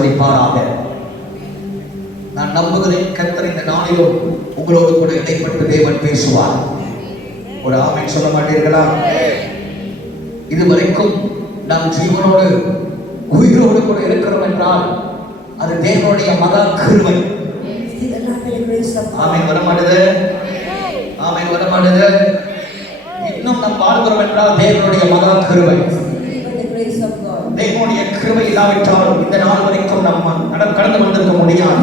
ஆசீர்வதிப்பாராக. நான் நம்புகிறேன் கர்த்தர் இந்த நாளிலும் உங்களோடு கூட இடைப்பட்டு தேவன் பேசுவார். ஒரு ஆமென் சொல்ல மாட்டீர்களா? இதுவரைக்கும் நாம் ஜீவனோடு உயிரோடு கூட இருக்கிறோம் என்றால் அது தேவனுடைய மகா கிருபை. ஆமென் வர மாட்டது, ஆமென் வர மாட்டது. இன்னும் நாம் வாழ்கிறோம் என்றால் தேவனுடைய மகா கிருபை. தேவனுடைய கிருபை இல்லாவிட்டால் இந்த நாள் வரைக்கும் நம்ம கடந்து வந்திருக்க முடியாது.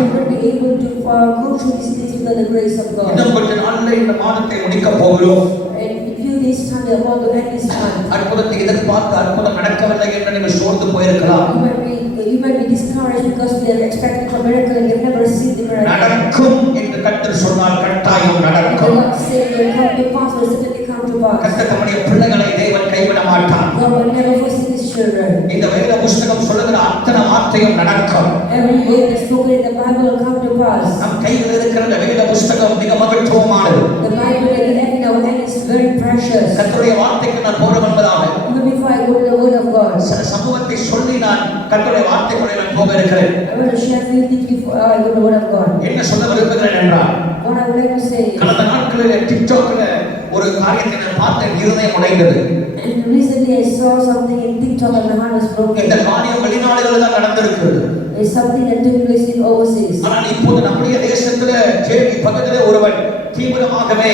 இன்னும் கொஞ்ச நாள்ல இந்த மாதத்தை முடிக்க போகிறோம். அற்புதத்தை எதிர்பார்த்து அற்புதம் நடக்கவில்லை என்று நீங்கள் சோர்ந்து போயிருக்கலாம். நடக்கும் என்று கர்த்தர் சொன்னால் கட்டாயம் நடக்கும். கர்த்தர் தம்முடைய பிள்ளைகளை தேவன் கைவிட மாட்டார். இந்த வேத புஸ்தகம் சொல்லுகிற அத்தனை வார்த்தையும் நடக்கும். நம் கையில் இருக்கிற வேத புஸ்தகம் மிக மகத்துவமானது. கர்த்தருடைய வார்த்தைக்கு நான் போற என்பதாக சில சம்பவத்தை சொல்லி நான் கர்த்தருடைய வார்த்தைக்குள்ளே நான் போக இருக்கிறேன். என்ன சொல்ல விரும்புகிறேன் என்றால், கடந்த நாட்களில் டிக்டாக்ல ஒரு காரியத்தை நான் பார்த்தேன், இருதயம் உடைந்தது. இந்த காரியம் வெளிநாடுகளில் தான் நடந்திருக்கிறது. ஆனால் இப்போது நம்முடைய தேசத்துல ஜேபி பக்கத்திலே ஒருவன் தீவிரமாகவே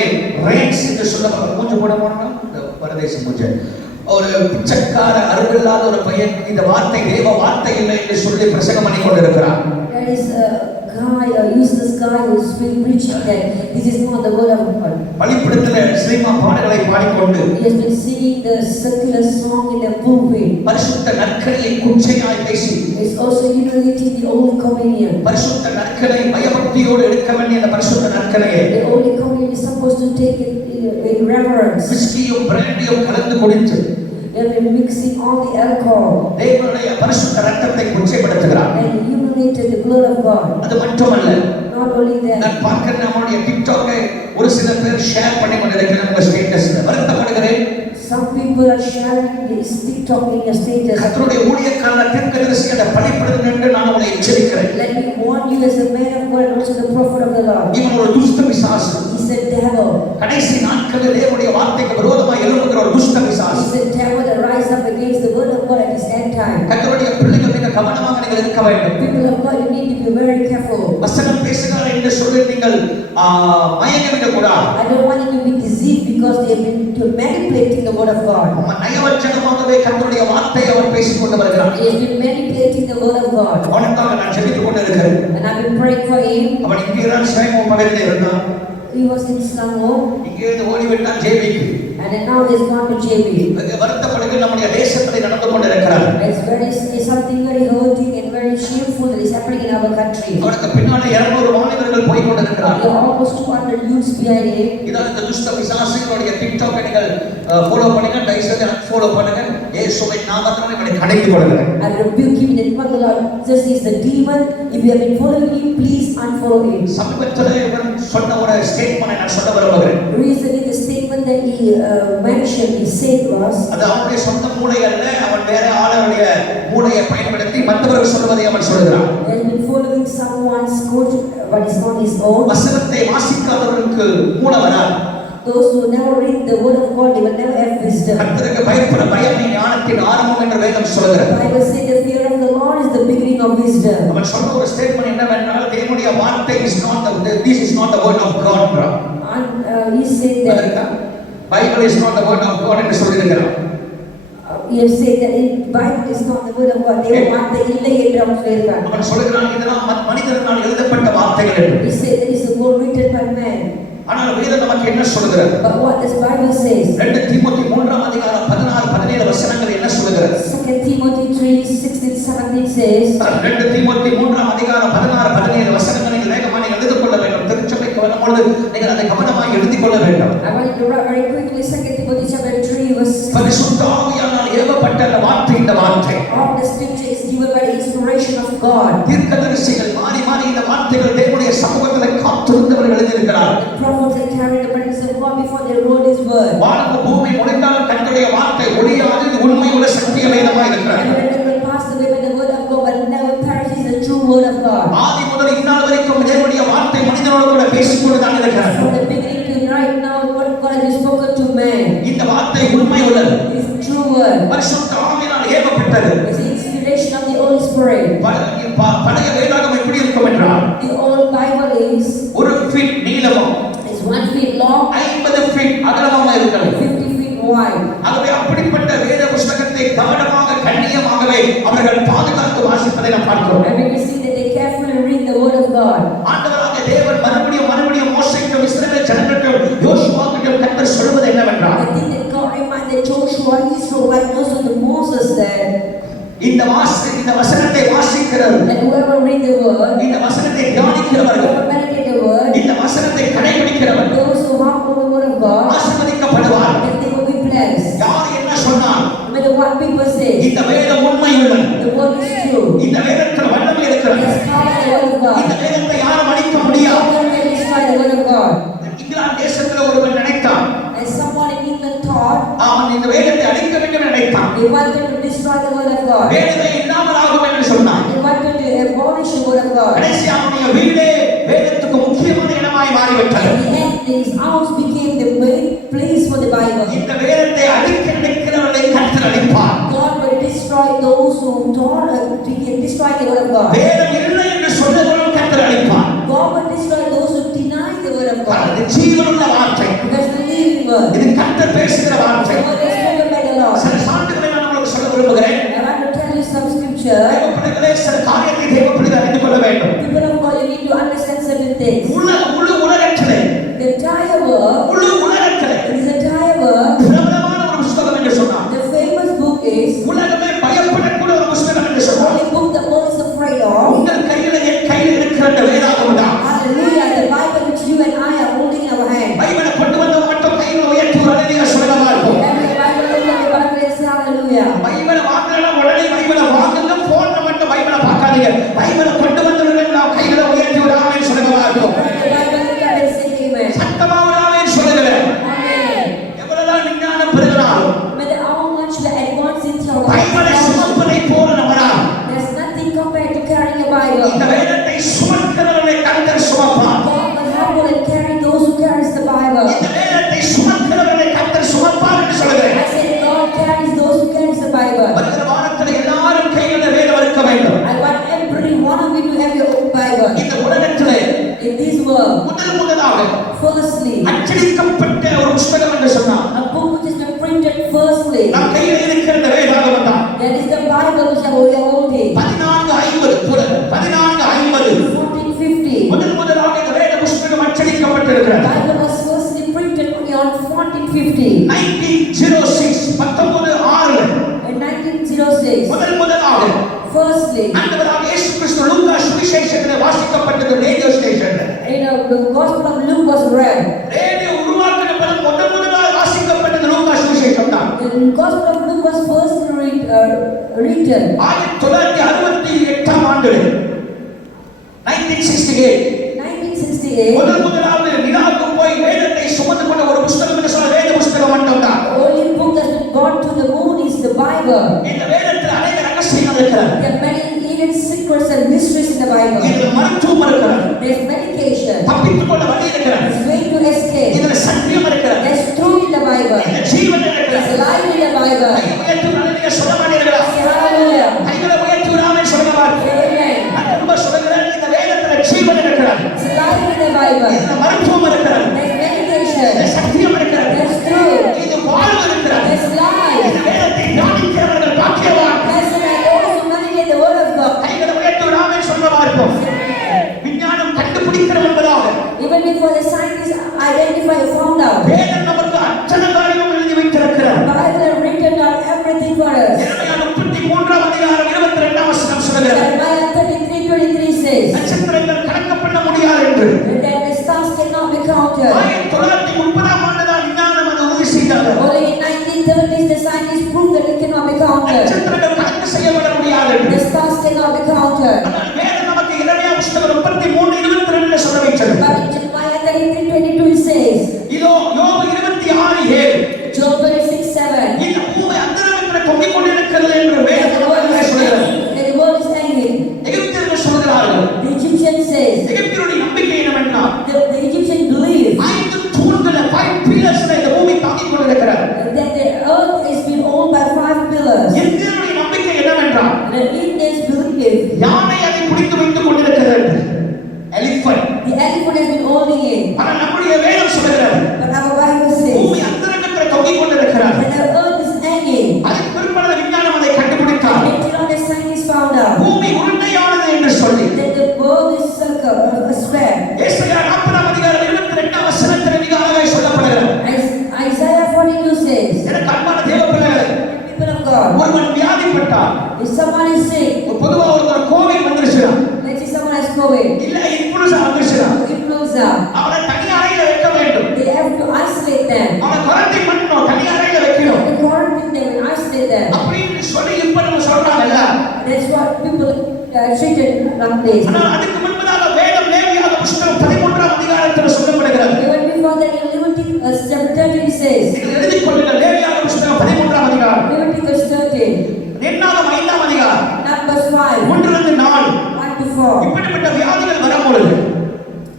ரேன்ஸ் என்று சொல்லப்படுற மூஞ்சு போட போனோம் பரதேசி மூஞ்சு ஒரு பிச்சைக்கார அறிவில்லாத ஒரு பையன் இந்த வார்த்தை தேவ வார்த்தை இல்லை என்று சொல்லி பிரசங்கம் பண்ணி கொண்டிருக்கிறான். பலிபீடத்திலே சினிமா பாடல்களை பாடிக்கொண்டு பரிசுத்த நற்கரையை குச்சையாய் பேசி பரிசுத்த நற்கரை பயபக்தியோடு எடுக்க வேண்டிய அந்த பரிசுத்த நற்கரையை விஸ்கியும் பிராண்டியும் கலந்து கொடுத்து mixing all the alcohol. தேவனுடைய பரிசுத்த இரத்தத்தை குச்சைப்படுத்துகிறார். And humiliated the blood of God. அது மட்டுமல்ல, not only that, நான் பார்க்கிற நம்முடைய டிக்டாக்கை ஒரு சில பேர் ஷேர் பண்ணி கொண்டிருக்கிறாங்க உங்க ஸ்டேட்டஸ்ல. வருத்தப்படுகிறேன். Some people are sharing this TikTok in your status. கர்த்தருடைய ஊழியக்காரர் தீர்க்கதரிசி அந்த பலிபீடத்தில் நின்று நான் உங்களை எச்சரிக்கிறேன். Let me warn you as a man of God and also the prophet of the Lord. இவன் ஒரு துஷ்ட பிசாசு. He said devil. கடைசி நாட்களில் தேவனுடைய வார்த்தைக்கு விரோதமாக எழும்புகிற ஒரு துஷ்ட பிசாசு. He said devil that rise up against the word of God at this end time. கர்த்தருடைய பிள்ளைகள் மிக கவனமாக நீங்கள் இருக்க வேண்டும். People of God, you need to be very careful. வசனம் பேசுகிறார் என்று சொல்லி நீங்கள் மயங்கிவிட கூடாது. I don't want you to be deceived because they have been manipulating the word of God. நயவஞ்சகமாகவே கர்த்தருடைய வார்த்தையை அவர் பேசிக் கொண்டு வருகிறார். He has been manipulating the word of God. அவனுக்காக நான் ஜெபித்துக் கொண்டிருக்கிறேன். And I've been praying for him. அவன் இங்கே தான் ஸ்ரீமோ பகுதியில் இருந்தான். He was in Slangor. இங்கே இருந்து ஓடிவிட்டான் ஜேபிக்கு. And then now he's gone to JB. வருத்தப்படுகிற நம்முடைய தேசத்தில் நடந்து கொண்டிருக்கிறார். It's something very hurting and very shameful that is happening in our country. அவருக்கு பின்னாலே 200 வாலிபர்கள் போய் கொண்டிருக்கிறார்கள். There are almost 200 youths behind him. இதான் இந்த துஷ்ட பிசாசுகளுடைய டிக்டாக் நீங்கள் ஃபாலோ பண்ணுங்க, தயவுசெய்து அன்ஃபாலோ பண்ணுங்க. இயேசுவின் நாமத்தினாலே இவனை கடிந்து கொள்ளுங்கள். I rebuke him in the name of the Lord. This is the demon. If you have been following him, please unfollow him. சமீபத்திலே இவன் சொன்ன ஒரு ஸ்டேட்மென்ட் நான் சொல்ல விரும்புகிறேன். Recently the statement that he mentioned, he said was, அது அவனுடைய சொந்த மூளை அல்ல, அவன் வேற ஆளுடைய மூளையை பயன்படுத்தி மற்றவர்கள் சொல்வதை அவன் சொல்கிறான். He has been following someone's code, but it's not his own. வசனத்தை வாசிக்காதவர்களுக்கு மூளை வராது. Those who never read the word of God, they will never have wisdom. கர்த்தருக்கு பயப்பட பயமே ஞானத்தின் ஆரம்பம் என்று வேதம் சொல்கிறது. The Bible says the fear of the Lord is the beginning of wisdom. அவன் சொன்ன ஒரு ஸ்டேட்மென்ட் என்னவென்றால் தேவனுடைய வார்த்தை this is not the word of God. And he said that Bible is not the word of God என்று சொல்லியிருக்கிறான். He has said that in Bible is not the word of God. தேவ வார்த்தை இல்லை என்று அவன் சொல்கிறான். அவன் சொல்கிறான் இதெல்லாம் மனிதனால் எழுதப்பட்ட வார்த்தைகள் என்று. He said that is a word written by man. ஆனால் வேதம் நமக்கு என்ன சொல்கிறது? But what does Bible says? 2 தீமோத்தேயு 3ஆம் அதிகாரம் 16-17 வசனங்கள் என்ன சொல்கிறது? 2 Timothy 3:16-17 says. 2 தீமோத்தேயு 3ஆம் அதிகாரம் 16-17 வசனங்களை நீங்கள் வேகமாக எழுதிக் கொள்ள வேண்டும். திருச்சபைக்கு வரும்பொழுது நீங்கள் அதை கவனமாக எழுதிக் கொள்ள வேண்டும். I want you to write very quickly 2 Timothy chapter 3 verse 6. பரிசுத்த ஆவியானவரால் ஏவப்பட்ட அந்த வார்த்தை இந்த வார்த்தை. All the scripture is given by the inspiration of God. தீர்க்கதரிசிகள் மாறி மாறி இந்த வார்த்தைகள் தேவனுடைய சமூகத்தில் காத்திருந்தவர்கள் எழுதியிருக்கிறார்கள். Prophets that carried the presence of God before they wrote his word. வானமும் பூமி முடிந்தாலும் கர்த்தருடைய வார்த்தை ஒளியாது உண்மையுள்ள சத்திய வேதமாய் இருக்கிறது. And when they will pass away by the word of God, but never perishes, the பேசிக்கொண்டுதான் இருக்கிறார். From the beginning to right now, what God has spoken to man இந்த வார்த்தை உண்மை உள்ளது. is true word. பரிசுத்த ஆவியினால் ஏவப்பட்டது. It's the inspiration of the Holy Spirit. பழைய வேதாகமம் எப்படி இருக்கும் என்றால் The old Bible is 1 feet நீளமும் 1 feet long, 50 ஃபீட் அகலமும் இருக்கிறது. 50 feet wide. ஆகவே அப்படிப்பட்ட வேத புஸ்தகத்தை கவனமாக கண்ணியமாகவே அவர்கள் பாதுகாத்து வாசிப்பதை நாம் பார்க்கிறோம். And we can see that they carefully read the word of God. ஆண்டவராகிய தேவன் மறுபடியும் மோசேக்கும் இஸ்ரவேல் ஜனங்களுக்கும் யோசுவாவுக்கும் கர்த்தர் சொல்வது என்னவென்றால், I think that God reminded Joshua, Israel, like also the Moses that இந்த வசனத்தை வாசிக்கிறவர், and whoever read the word, இந்த வசனத்தை தியானிக்கிறவர்கள், whoever meditate the word, இந்த வசனத்தை கடைபிடிக்கிறவர்கள் those who walk on the word of God, ஆசீர்வதிக்கப்படுவார். that they will be blessed. யார் என்ன சொன்னார்? No matter what people say, இந்த வேதம் உண்மை உள்ளது. the word is true. இந்த வேதத்தில் வல்லமை இருக்கிறது. There's power in the word of God. இந்த வேதத்தை யாரும் அழிக்க No முடியாது. one can destroy the word of God. England தேசத்தில் ஒருவன் நினைத்தான், And someone in England thought அவன் இந்த வேதத்தை அழிக்க வேண்டும் என்று நினைத்தான். they wanted to destroy the word of God. வேதமே இல்லாமல் ஆகும் என்று சொன்னான். They wanted to abolish the word of God. கடைசி அவனுடைய வீடே வேதத்துக்கு முக்கியமான இடமாய் மாறிவிட்டது. In the end, his house became the main place for the Bible. இந்த வேதத்தை அழிக்க நினைக்கிறவர்களை கர்த்தர் அழிப்பார். God will destroy those who thought destroy the word of God. வேதம் இல்லை என்று சொன்னவர்கள் கர்த்தர் அழிப்பார். God will destroy those who deny the word of God. அது ஜீவனுள்ள வார்த்தை. Because the living word. இது கர்த்தர் பேசுகிற வார்த்தை. The word is spoken by the Lord. சில சான்றுகளை நான் உங்களுக்கு சொல்ல விரும்புகிறேன். I want to tell you some scripture. தேவ பிள்ளைகளே, சில காரியத்தை தேவ பிள்ளைகள் அறிந்து கொள்ள வேண்டும். People of God, you need to understand certain things. முழு உலகத்திலே The entire world, முழு உலகத்திலே this entire world, பிரபலமான ஒரு புத்தகம் என்று சொன்னார். the famous book is உலகமே பயப்படக்கூடிய ஒரு புத்தகம் என்று the சொன்னார். only book the world is afraid of. உங்கள் கையில என் கையில் இருக்கிற அந்த வேதாகமம் தான். Hallelujah, the Bible which you and I are holding in our hand. பைபிளை கொண்டு வந்த மட்டும் கையில உயர்த்தி ஒரு அழகிய சொல்லமா இருக்கும். Every Bible look at the Bible and say hallelujah. பைபிளை வாங்குறவங்க உடனே பைபிளை வாங்குங்க, போன்ல மட்டும் பைபிளை பார்க்காதீங்க. பைபிளை கொண்டு வந்தவர்கள் நாம் கையில உயர்த்தி ஒரு ஆமென் சொல்லமா இருக்கும். The Bible look at it and say amen. சத்தமா ஒரு ஆமென் சொல்லுகிறேன். Amen. எவ்வளவுதான் விஞ்ஞானம் பெருகினாலும் No matter how much we advance in பைபிளை theology, சுமப்பதை போல நம்மளால் there's nothing compared to carrying a Bible. இந்த வேதத்தை சுமக்கிறவர்களை கர்த்தர் சுமப்பார். God will humble and carry those who carries the Bible. இந்த வேதத்தை சுமக்கிறவர்களை கர்த்தர் சுமப்பார் என்று சொல்கிறேன். I said God carries those who carries the Bible. வருகிற வாரத்தில் எல்லாரும் கையில் வேதம் இருக்க வேண்டும். I want every one of you to have your own Bible. இந்த உலகத்திலே In this world, முதலாக firstly, அச்சடிக்கப்பட்ட ஒரு புத்தகம் என்று சொன்னார். a book which is been printed firstly, நம் கையில் இருக்கிற இந்த வேதாகமம் தான். that is the Bible which we are holding. 1450 1450. முதலாக இந்த வேத புத்தகம் அச்சடிக்கப்பட்டிருக்கிறது. Bible was firstly printed on 1450. 1906 1906 In 1906, முதலாக firstly, ஆண்டவராகிய இயேசு கிறிஸ்து லூக்கா சுவிசேஷத்திலே வாசிக்கப்பட்டது ரேடியோ ஸ்டேஷன்ல. the Gospel of Luke was read. Radio உருவாக்கின பிறகு முதலாக வாசிக்கப்பட்டது லூக்கா சுவிசேஷம் தான். The Gospel of Luke was first written 1968 ஆண்டு 1968 1968. முதலாவது நிலாவுக்கு போய் வேதத்தை சுமந்து கொண்ட ஒரு புத்தகம் என்று சொன்ன வேத புத்தகம் மட்டும்தான். The only book that has gone to the moon is the Bible. இந்த வேதத்தில் அநேக ரகசியங்கள் இருக்கிறது. There are many hidden secrets and mysteries in the Bible. இதில் மருத்துவம் இருக்கிறது. There's medication. தப்பித்துக் கொள்ள வழி இருக்கிறது. There's way to escape. இதில் சத்தியம் இருக்கிறது. There's truth in the Bible. இந்த ஜீவன் There's இருக்கிறது. life in the Bible. கையை உயர்த்தி ஒரு அழகிய சொல்ல மாட்டீர்களா? Hallelujah. கைகளை உயர்த்தி ஒரு ஆமென் சொல்ல மாட்டீர்களா? Amen. நான் ரொம்ப சொல்லுகிறேன், இந்த வேதத்தில் ஜீவன் இருக்கிறது. There's life in the Bible. இதில் மருத்துவம் இருக்கிறது. There's medication. இதில் சத்தியம் இருக்கிறது. There's truth. இது வாழ்வு இருக்கிறது. There's life. இந்த வேதத்தை தியானிக்கிறவர்கள் பாக்கியவான். Blessed are those who meditate the word of God. கைகளை உயர்த்தி ஒரு ஆமென் சொல்ல பார்ப்போம். விஞ்ஞானம் கண்டுபிடிக்கிறோம் என்பதாக Even before the scientists identify found out, வேதம் நமக்கு அத்தனை காரியமும் எழுதி வைத்திருக்கிறார். the Bible has written down everything for us. எரேமியா 33 அதிகாரம் 22 வசனம் சொல்கிறது. Jeremiah 33:23 says நட்சத்திரங்கள் கணக்கப்பட முடியாது என்று. that the stars cannot be counted. 1930 ஆண்டு தான் விஞ்ஞானம் அதை உறுதி செய்தது. Only in 1930s the scientists proved that it cannot be counted. நட்சத்திரங்கள் கணக்கு செய்யப்பட முடியாது என்று. The stars cannot be counted. ஆனால் வேதம் நமக்கு எரேமியா புத்தகம் 33:22 சொல்ல வைக்கிறது. But in Jeremiah 33:22 it says, இதோ யோபு 26:7 Job 26:7, இந்த பூமி அந்தரத்தில் தொங்கிக் கொண்டிருக்கிறது என்று that வேதம் the world நமக்கு is சொல்கிறது. hanging, that the world is hanging. எகிப்தியர்கள் சொல்கிறார்கள். The Egyptian says, எகிப்தியருடைய நம்பிக்கை என்னவென்றால் the live. யானை அதை பிடித்து வைத்துக் கொண்டிருக்கிறது. Elephant. The elephant has been holding it. ஆனா நம்முடைய வேதம் சொல்கிறது. But our Bible says பூமி அந்தரங்கத்தில் தொங்கிக் கொண்டிருக்கிறது. when the earth is hanging, அது பெருமள விஞ்ஞானம் அதை கண்டுபிடித்தார். later on the scientists found out பூமி உருண்டையானது என்று சொல்லி. that the world is circle, a square. ஏசாயா 40 அதிகாரம் 22 வசனத்தில் மிக அழகாய் சொல்லப்படுகிறது. Isaiah 42 says, எனக்கு அன்பான தேவ பிள்ளைகளே, people of God, ஒருவன் வியாதிப்பட்டால் if someone is sick, பொதுவா ஒருத்தர் கோவிட் வந்துருச்சுனா, let's say someone has COVID, இல்ல இன்ஃப்ளூயன்ஸா வந்துருச்சுனா, influenza, அவனை தனி அறையில வைக்க வேண்டும். they have to isolate them. அவனை குவாரண்டைன் பண்ணணும், தனி அறையில வைக்கணும். They quarantine them and isolate them. அப்படின்னு சொல்லி இப்ப நம்ம சொல்றாங்கல்ல. That's what people treated nowadays. ஆனா அதுக்கு முன்பதாக வேதம் லேவியாகம புத்தகம் 13ஆம் அதிகாரத்தில் சொல்லப்படுகிறது. Even before that, in Leviticus chapter 13 says, நீங்கள் எழுதிக் கொள்ளுங்கள், லேவியாகம புத்தகம் 13ஆம் அதிகாரம். Leviticus 13, எண்ணாகமம் 5ஆம் அதிகாரம். Numbers 5, 1 4. 1 to 4. இப்படிப்பட்ட வியாதிகள் வரும்பொழுது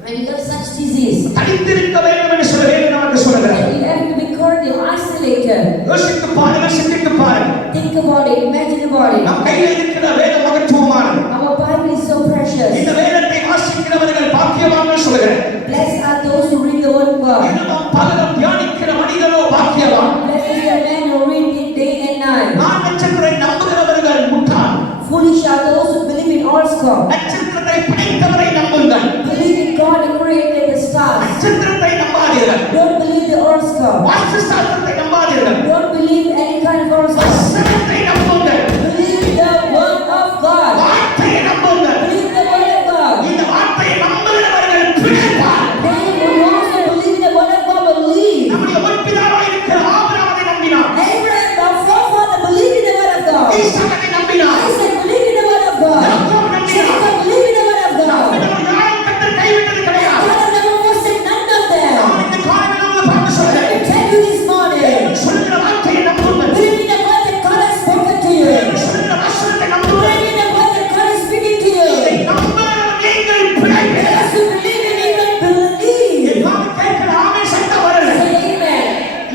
When you have such disease, தனித்திருக்க வேண்டும் என்று சொல்ல வேதம் நமக்கு சொல்கிறது. then you have to be quarantined, isolated. யோசித்து பாருங்கள், சிந்தித்து பாருங்கள். Think about it, imagine about it. நம் கையில் இருக்கிற வேதம் மகத்துவமானது. Our Bible is so precious. இந்த வேதத்தை வாசிக்கிறவர்கள் பாக்கியவான்கள் சொல்கிறேன். Blessed are those who read the word of God. இரவும் பகலும் தியானிக்கிற மனிதனோ பாக்கியவான். Blessed is the man who read it day and night. நான் நட்சத்திரத்தை நம்புகிறவர்கள் முட்டாள். Foolish are those who believe in all score. நட்சத்திரத்தை படைத்தவரை நம்புங்கள். Believe in God who created the stars. நட்சத்திரத்தை நம்பாதீர்கள். Don't believe the horoscope. வாஸ்து சாஸ்திரத்தை நம்பாதீர்கள். Don't believe any kind of horoscope. வசனத்தை நம்புங்கள். Believe the word of God. வார்த்தையை நம்புங்கள். Believe the word of God. இந்த வார்த்தையை நம்புகிறவர்கள் பிழைப்பார். They who also believe the word of God will live. நம்முடைய முற்பிதாவாய் இருக்கிற ஆபிரகாமை நம்பினார். Abraham, our forefather, believed in the word of God. ஈசாக்கை நம்பினார். Isaac believed in the word of God. யாக்கோபு நம்பினார். Jacob believed in the word of God. நம்மிடம் யாரும் கர்த்தர் கைவிட்டது கிடையாது. God has never forsaken none of them. நான் இந்த காலையில் உங்களை பார்த்து Let சொல்கிறேன். me tell you this morning. தேவன் சொல்லுகிற வார்த்தையை நம்புங்கள். Believe in the word that God has spoken to you. தேவன் சொல்லுகிற வசனத்தை நம்புங்கள். Believe in the word that God is speaking to you. இதை நம்பாத நீங்கள் பிழைப்பீர்கள். Those who believe in it will believe. எல்லாம் கேட்கிற ஆமென் சத்தம் வரல. Say amen.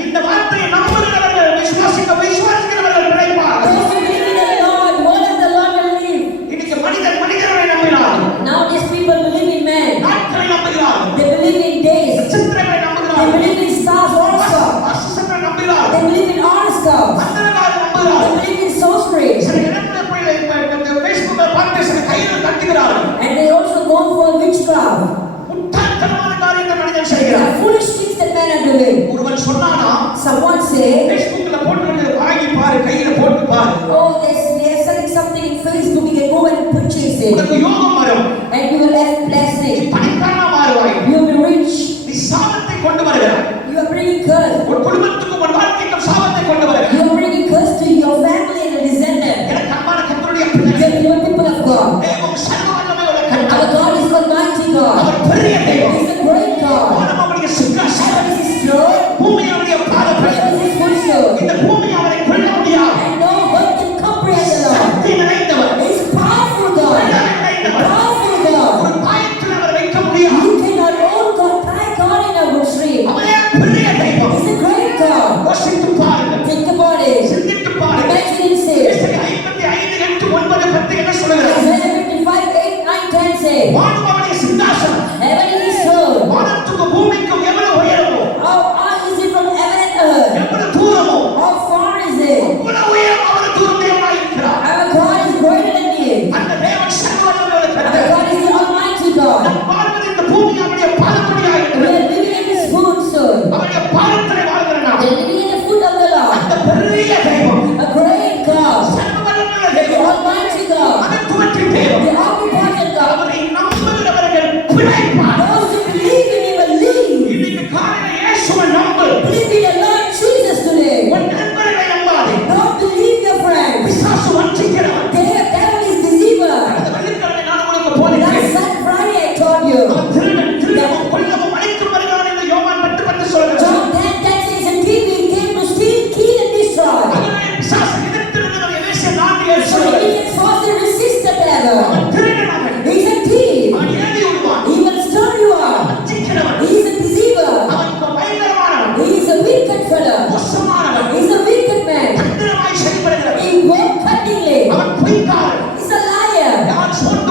இந்த வார்த்தையை நம்புகிறவர்கள் விசுவாசிக்கிறவர்கள் பிழைப்பார்கள். Those who believe in the Lord, word of the Lord will live. இன்னைக்கு மனிதரை நம்பினார். Nowadays people believe in man. நாட்களை நம்புகிறார். They believe in days. நட்சத்திரங்களை They நம்புகிறார். believe in stars also. வாஸ்துசத்தை நம்புகிறார். They believe in horoscopes. மந்திரவாதி They நம்புகிறார். believe in sorcery. சில இடத்துல போய் Facebookல பார்த்து சில கையில தட்டுகிறார்கள். And they also go for witchcraft. முட்டாள்தனமான காரியத்தை மனிதன் There செய்கிறார். are foolish things that men are doing. ஒருவன் சொன்னானா, Someone say, Facebookல போட்டு வாங்கி பாரு, கையில போட்டு பாரு. oh, they are selling something in Facebook. You can go and purchase it. உனக்கு யோகம் வரும். And you will have நீ blessing. பணக்காரனா மாறுவாய். You will be rich. நீ சாபத்தை கொண்டு வருகிறாய். You are bringing curse. உன் குடும்பத்துக்கும் உன் வாழ்க்கைக்கும் சாபத்தை கொண்டு வருகிறாய். You are bringing curse to your family and your descendant. எனக்கு அன்பான கர்த்தருடைய பிள்ளைகளே, You are people of God. தேவன் சர்வ வல்லமையுள்ள Our கர்த்தர். God is Almighty God. அவர் பெரிய தெய்வம். He is a great God. வானம் அவருடைய சிங்காசனம். Heaven is His throne. பூமி அவருடைய பாதபடி. Earth is His footstool. இந்த பூமி அவரை கொள்ள முடியாது. And no one can comprehend the Lord. சக்தி நிறைந்தவர். He is powerful God. வல்லமை நிறைந்தவர். Powerful God. ஒரு பாயத்தில் அவர் வைக்க முடியாது. You cannot own God, tie God in a good stream. அவரே பெரிய தெய்வம். He's a great God. யோசித்து பாருங்கள். Think about it. சிந்தித்து பாருங்கள். Imagine Him say. ஏசாயா 55, 8, 9, 10 என்ன சொல்லுகிறது? Isaiah 55, 8, 9, 10 say. வானம் அவருடைய சிங்காசனம். Heaven is His throne. வானத்துக்கும் பூமிக்கும் எவ்வளவு உயரமோ, How far is it from heaven and earth? எவ்வளவு தூரமோ, How far is it? அவ்வளவு உயரம் அவர் தூரம் தேவனாய் இருக்கிறார். Our God is greater than you. அந்த தேவன் சர்வ வல்லமையுள்ள Our கர்த்தர். God is the Almighty God. நாம் வாழ்வது இந்த பூமி அவருடைய பாதப்படியாய் We இருக்கிறது. are living in His footstool. அவருடைய பாதத்திலே வாழ்கிற நாம். We are living in the foot of the Lord. அந்த பெரிய தெய்வம், A great God. சர்வ வல்லமையுள்ள The தெய்வம், Almighty God. மகத்துவத்தின் தெய்வம். The omnipotent God. அவரை நம்புகிறவர்கள் பிழைப்பார். Those who believe in Him will live. இன்னைக்கு காலையில இயேசுவை நம்பு. Believe in the Lord Jesus today. உன் நண்பர்களை நம்பாதே. Don't believe your friends. பிசாசு வஞ்சிக்கிறவன். The devil is deceiver. அந்த வெள்ளிக்கிழமை நான் உங்களுக்கு போதித்தேன். Last Friday I told you. அவன் திருடன், திருடவும், கொல்லவும், அழிக்கும் வருகிறான் என்று யோவான் 10:10 சொல்கிறார். John 10 says, and he came to steal, kill, and destroy. அதனாலே பிசாசு எதிர்த்திருந்தவர் எபேசியர் 4:7 So சொல்கிறார். he can force and resist the devil. அவன் திருடன் அவன். He's a thief. அவன் ஏவி விடுவான். He will steal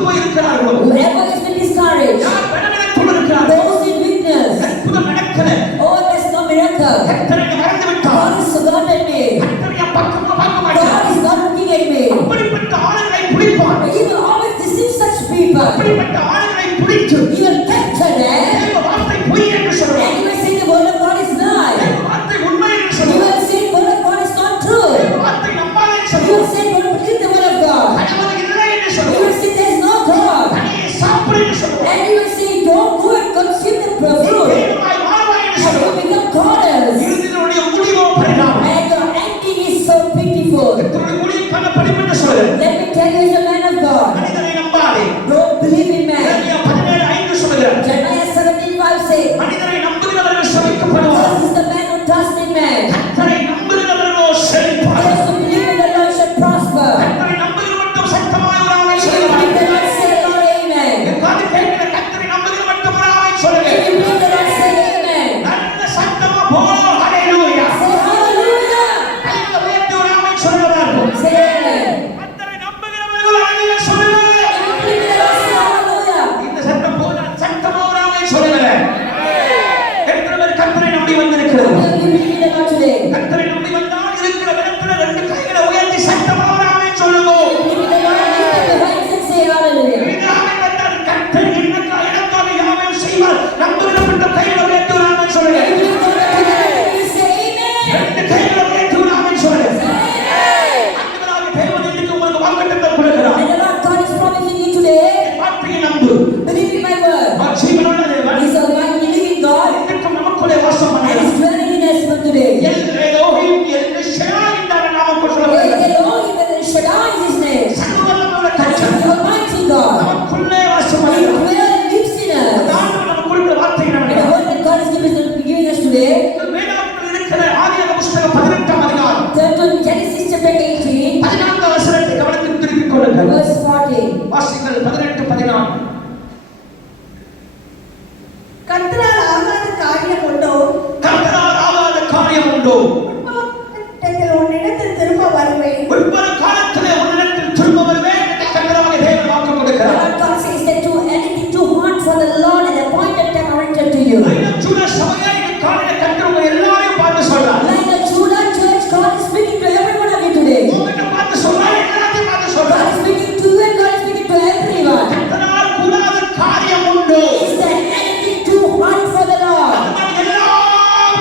போய் இருக்கிறார்களோ, whoever has been discouraged, யார் பலவீனத்தோடு இருக்கிறார்களோ, those in weakness, அற்புதம் நடக்கல, oh, there's no miracle. கர்த்தரை மறந்து விட்டார், God has forgotten me. கர்த்தரை என் பக்கமா பார்க்க மாட்டார். God is not looking at me. அப்படிப்பட்ட ஆளுகளை பிடிப்பார். He will always deceive such people. அப்படிப்பட்ட ஆளுகளை பிடித்து He will capture them, தேவ வார்த்தை பொய் என்று and சொல்வார். he will say the word of God is lie. தேவ வார்த்தை உண்மை என்று He சொல்வார். will say the word of God is not true. தேவ வார்த்தை நம்பாதே என்று He சொல்வார். will say don't believe the word of God. கடவுள் இல்லை என்று He சொல்வார். will say there is no God. தனியே சாப்பிடு என்று சொல்வார். And he will say don't go and consume the fruit. தெய்வமாய் வாழ்வாய் என்று And you சொல்வார். become goddess. இறுதியினுடைய முடிவோ பரிதாபம். And your ending is so pitiful. கர்த்தருடைய முடிவுக்கான படிப்பு என்று சொல்லுது. Let me tell you as a man of God, மனிதனை நம்பாதே. don't believe in man. எரேமியா 17:5 சொல்லுகிறார். Jeremiah 17:5 says, மனிதனை நம்புகிறவர்கள் சபிக்கப்படுவார். this is the man who trusts in man. கர்த்தரை நம்புகிறவர்களோ செழிப்பார். Those who believe in the Lord shall prosper. கர்த்தரை நம்புகிற மட்டும் சத்தமாய் ஒரு ஆமென் If you சொல்லுவார். believe the Lord, say Lord, amen. என் காது கேட்கிற கர்த்தரை நம்புகிற மட்டும் ஒரு ஆமென் சொல்லுங்க. If you believe the Lord, say amen. நல்ல சத்தமா போ ஹalleluya. Say hallelujah. கைகளை உயர்த்தி ஒரு ஆமென் சொல்லுவார்கள். Say amen. கர்த்தரை நம்புகிறவர்கள் ஹalleluya சொல்லுங்க. If you believe the Lord, say hallelujah. இந்த சத்தம் போல சத்தமா ஒரு ஆமென் சொல்லுங்க. கர்த்தரை நம்பி வந்திருக்கிறது. If you believe in the Lord today, கர்த்தரை நம்பி வந்தால் இருக்கிற இடத்துல ரெண்டு கைகளை உயர்த்தி சத்தமா ஒரு ஆமென் சொல்லுங்க. if you believe the Lord, lift up your hands and say hallelujah. இந்த ஆமென் வந்தால் கர்த்தர் எனக்காக யாவையும் செய்வார். நம்புகிறவர்கள் கைகளை உயர்த்தி ஒரு ஆமென் சொல்லுங்க. If you believe the Lord today, you say amen. ரெண்டு கைகளை உயர்த்தி ஒரு ஆமென் சொல்லுங்க. ஆண்டவராகிய தேவன் இன்னைக்கு உங்களுக்கு வாக்குத்தத்தம் கொடுக்கிறார். And the Lord God is promising you today, வார்த்தையை நம்பு. believe in my word. ஜீவனுள்ள தேவன் He is Almighty living God இன்றைக்கும் நமக்குள்ளே வாசம் and பண்ணுகிறார். is dwelling in us from today. எல்லோரும் எல்ஷடா என்ற நாமத்தில் சொல்லப்படுகிறது. Elohim and Shaddai is his name. சர்வவல்லமையுள்ள And he is கர்த்தர் the Almighty God. நமக்குள்ளே வாசம் He பண்ணுகிறார். dwells and lives in us. ஆண்டவர் நமக்கு கொடுக்கிற வார்த்தை And the என்னவென்றால், word that God has giving us today, வேதாகமத்தில் இருக்கிற ஆதியாகம புத்தகம் 18ஆம் அதிகாரம் turn to Genesis chapter 18, 14ஆம் வசனத்தை கவனத்தில் திருப்பிக் கொள்ளுங்கள். verse 14. வாசிங்கள் 18:14. கர்த்தரால் ஆகாத காரியம் உண்டோ? கர்த்தரால் ஆகாத காரியம் உண்டோ? உன்னிடத்தில் திரும்ப வருவேன். உட்புற காலத்திலே உன்னிடத்தில் திரும்ப வருவேன் என்று கர்த்தராகிய தேவன் வாக்கு The கொடுக்கிறார். Lord God says that do anything too hard for the Lord at the appointed time I return to you. ஐயம் சூழ சபையா இந்த காலையில கர்த்தர் உங்க எல்லாரையும் பார்த்து சொல்றார். Like the Judah church, God is speaking to every one of you today. உங்களை பார்த்து சொல்றார், எல்லாரையும் பார்த்து God சொல்றார். is speaking to you and God is speaking to everyone. கர்த்தரால் கூடாத காரியம் உண்டோ? Is there anything too hard for the Lord? அதனால் எல்லாம்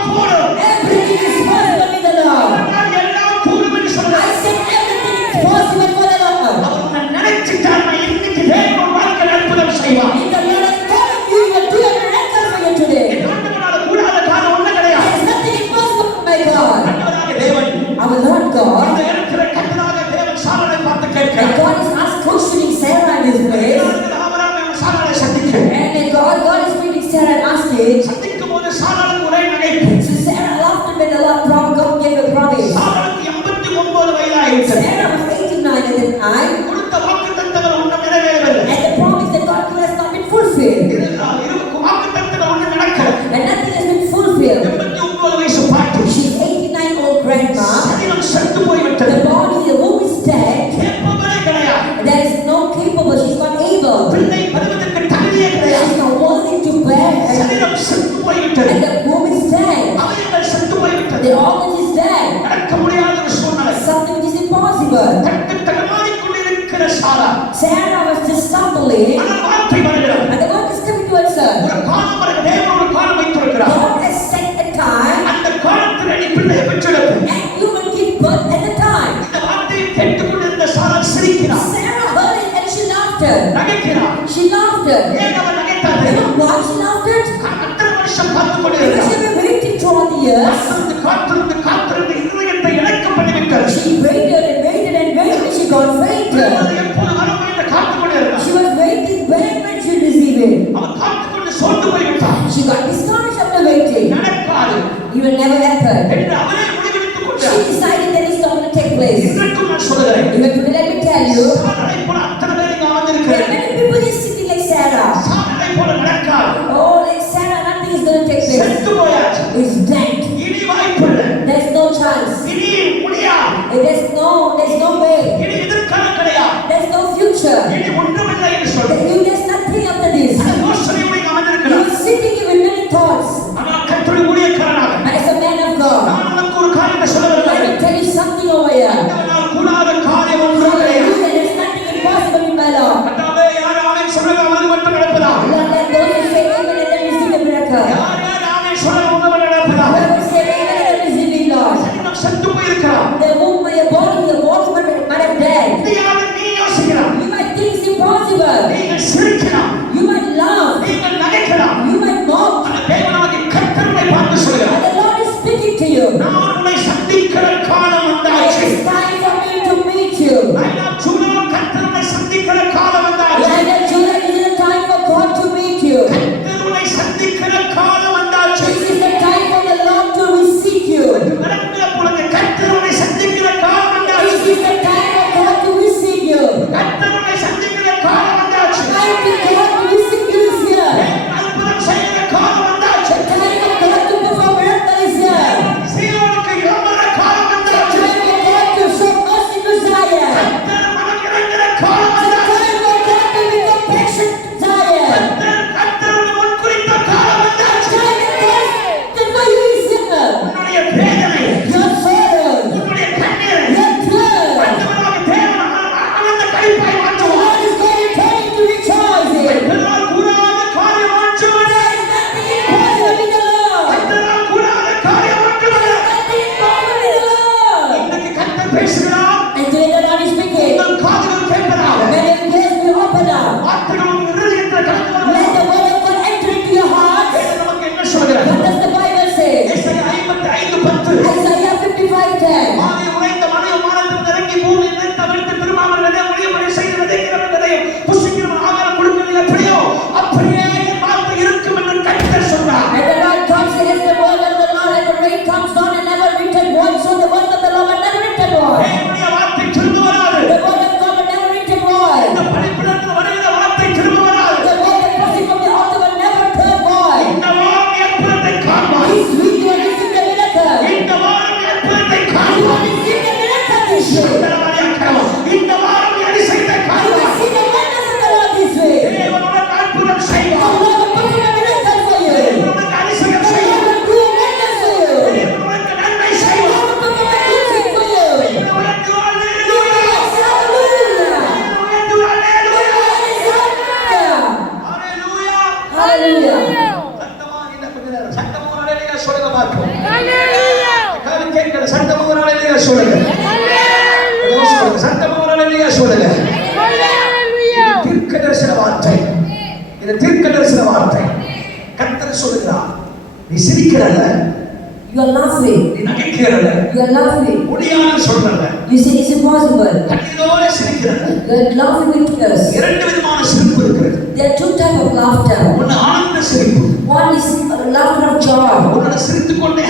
கூடும். Everything is possible with the Lord. அதனால் எல்லாம் கூடும் என்று I சொல்றார். said everything is possible for the Lord. அவர் உன்னை நினைச்சிட்டார்னா இன்னைக்கு தேவன் வாழ்க்கையில் அற்புதம் செய்வார். If the Lord has thought of you, He will do a miracle for you today. என் ஆண்டவரால் கூடாத காரியம் ஒண்ணும் கிடையாது. There is nothing impossible for my God. ஆண்டவராகிய தேவன் Our Lord God, இந்த இடத்துல கர்த்தராகிய தேவன் சாராளை பார்த்து and கேட்கிறார். God is asked questioning Sarah in this place. Abraham சாராளை சந்திக்கிறார். And then God is meeting Sarah and asking, சந்திக்கும் போது சாராளுக்கு ஒரே நகைப்பு. so Sarah laughed when the Lord God gave a promise. சாராளுக்கு 89 வயதாயிற்று. Sarah was 89 at the time, கொடுத்த வாக்குத்தத்தங்கள் ஒன்றும் நிறைவேறவில்லை. and the promise that God gave has not been fulfilled. வாக்குத்தத்தங்கள் ஒன்றும் நடக்கல. And nothing has been fulfilled. 89 வயசு பாட்டு. She's 89-year-old grandma. சரீரம் செத்து போய்விட்டது. The body, the womb is dead. கேட்பவரே கிடையாது. There is no capable. She's not able. பிள்ளை பெறுவதற்கு தகுதியே கிடையாது. She's not worthy to bear. சரீரம் செத்து போய்விட்டது. And the womb is dead. அவயங்கள் செத்து போய்விட்டது. The organ is dead. நடக்க முடியாத ஒரு சூழ்நிலை. Something which is impossible. தட்டு தடுமாறிக் கொண்டிருக்கிற சாரா Sarah was just stumbling. ஆனால் வார்த்தை வருகிறது. And the word is coming towards her. ஒரு காலம் வருகிறது. தேவன் ஒரு காலம் வைத்திருக்கிறார். God has set a time, அந்த காலத்தில் நீ பிள்ளையை பெற்றெடுப்பு. and you will give birth at the time. இந்த வார்த்தையை கேட்டுக்கொண்டிருந்த சாரா சிரிக்கிறார். Sarah heard it and she laughed her. நகைக்கிறார். She laughed her. ஏன் அவன் நகைத்தார்? You know why she laughed her? அத்தனை வருஷம் காத்துக் Because கொண்டிருக்கிறார். she was waiting throughout the years. காத்திருந்து இதயத்தை இணைக்க பண்ணிவிட்டார். She waited and waited and waited and she got fainted. எப்போது வரும் என்று காத்துக் கொண்டிருந்தார். She was waiting when she received it. அவன் காத்துக்கொண்டு சோர்ந்து போய்விட்டார். She got discouraged after waiting. நடக்காது It will never happen. என்று அவரே முடிவெடுத்துக் She கொண்டார். decided that it's not going to take place. இன்றைக்கும் நான் சொல்கிறேன். Even today, let me tell you, சாராளை போல அத்தனை பேர் இங்க there are அமர்ந்திருக்கிறேன். many people just sitting like Sarah. சாராளை போல நடக்காது. Oh, like Sarah, nothing is going to take place. செத்து போயாச்சு. It's dead. இனி வாய்ப்பில்லை. There's ஒன்றுமில்லை என்று சொல்ற That you there's nothing after this. யோசனையோடு You அமர்ந்திருக்கிறார். are sitting here with many thoughts. ஆனால் கர்த்தருடைய ஊழியக்காரனாக But as a man of God, நான் உனக்கு ஒரு காரியத்தை சொல்ல I விரும்புகிறேன். will tell you something over here. ஆண்டவனால் கூடாத காரியம் ஒன்றும் கிடையாது. Hallelujah. There's nothing impossible in my Lord. கர்த்தாவே, யார் ஆமென் சொல்லுங்க, அது மட்டும் நடப்பதா? Lord, let those who say amen and then receive the miracle. யார் யார் ஆமென் சொல்லுங்க, உண்மை நடப்பதா? Whoever say amen and then receive it, Lord. சரீரம் செத்து போயிருக்கலாம். The womb, your body might have died. முடியாது நீ யோசிக்கலாம். You might think it's impossible. நீங்கள் சிரிக்கலாம். You might laugh. நீங்கள் நகைக்கலாம். You might mock. ஆனால் தேவனாகிய கர்த்தர் உன்னை பார்த்து சொல்கிறார். And the Lord is speaking to you. நான் உன்னை சந்திக்கிற காலம் வந்தாச்சு. It's time for me to meet you. நான் ஜூதம் கர்த்தர் உன்னை சந்திக்கிற காலம் வந்தாச்சு. Like a Judah, it is the time for God to meet you. கர்த்தர் உன்னை சந்திக்கிற காலம் வந்தாச்சு. This is the time for the Lord to receive you. நடக்கிற பொழுது கர்த்தர் உன்னை சந்திக்கிற காலம் வந்தாச்சு. This is the time for God to receive you. கர்த்தர் உன்னை சந்திக்கிற காலம் வந்தாச்சு. Time for God to receive you is here. அற்புதம் செய்கிற காலம் வந்தாச்சு. Time for God to perform miracle is here. சீயோனுக்கு இறங்குற காலம் வந்தாச்சு. Time for God to show mercy to Zion. கர்த்தர் மனம் இறங்குற காலம் Time வந்தாச்சு. for God to be compassion to Zion. கர்த்தர் உன்னை முன்குறித்த காலம் வந்தாச்சு. Time for you is here. உன்னுடைய வேதனை, Your sorrow, உன்னுடைய கண்ணீரை your blood. ஆண்டவராகிய தேவன் ஆனந்த களிப்பாய் மாற்றுவார். God is going to turn into rejoicing. கர்த்தரால் கூடாத காரியம் ஒன்றுமில்லை. Nothing impossible in the Lord. கர்த்தரால் கூடாத காரியம் ஒன்றுமில்லை. Nothing impossible in the Lord. இன்னைக்கு கர்த்தர் பேசுகிறார். And today the Lord is speaking. உங்கள் காதுகள் கேட்பதாக. May your ears be opened up. வார்த்தைகள் உங்கள் இருதயத்தில் கடந்து Let வருவதாக. the word of God enter into your heart. வேதம் நமக்கு என்ன சொல்கிறது? What does the Bible say? ஏசாயா 55:10. Isaiah 55:10. மாலை உழைத்த மழையும் வானத்திலிருந்து இறங்கி பூமியில் நினைத்த விழுந்து திரும்பாமல் விதையும் ஒளியும்படி செய்து விதைக்கிறவன் விதையும் புசிக்கிறவன் ஆகாரம் கொடுக்கிறது எப்படியோ அப்படியே என் வார்த்தை இருக்கும் என்று கர்த்தர் சொன்னார். And the Lord comes against the word of the Lord, and the rain comes down and never return void. So the word of the Lord will never return void. என்னுடைய வார்த்தை திரும்ப வராது. The word of God will never return void. இந்த பலிபீடத்தில் வருகிற வார்த்தை திரும்ப வராது. The word that proceeds from the altar will never turn void. இந்த வாரம் நீ அற்புதத்தை காண்பாய். This week you are receiving the miracle. இந்த வாரம் நீ அற்புதத்தை You காண்பாய். are receiving the miracle this week. இந்த வாரம் நீ அதிசயத்தை You will காண்பாய். see the wonders of the Lord this week. தேவன் உனக்கு அற்புதம் The செய்வார். Lord will perform a miracle for you. தேவன் உனக்கு அதிசயம் The செய்வார். Lord will do a wonder for you. தேவன் உனக்கு நன்மை The செய்வார். Lord will perform a good thing for you. தேவன் உனக்கு அல்லேலூயா. Yes, hallelujah. தேவன் உனக்கு அல்லேலூயா. Yes, hallelujah. அல்லேலூயா. Hallelujah. சத்தமா இல்ல கொஞ்ச நேரம். சத்தமா ஒரு அல்லேலூயா சொல்லுங்க பார்ப்போம். காது கேட்கிற சத்தமா ஒரு அல்லேலூயா சொல்லுங்க. சொல்லுங்க. சத்தமா ஒரு அல்லேலூயா சொல்லுங்க. இது தீர்க்கதரிசன வார்த்தை. இது தீர்க்கதரிசன வார்த்தை. கர்த்தர் சொல்லுகிறார். நீ சிரிக்கிறல்ல, You are laughing. நீ நகைக்கிறல்ல, You are laughing. முடியாதுன்னு சொல்றல்ல, You say it's impossible. கண்ணீரோட சிரிக்கிறல்ல. You are laughing with tears. இரண்டு விதமான சிரிப்பு இருக்கிறது. There are two types of laughter. ஒன்னு ஆனந்த சிரிப்பு. One is laughter of joy. உன்னோட சிரித்துக்கொண்டே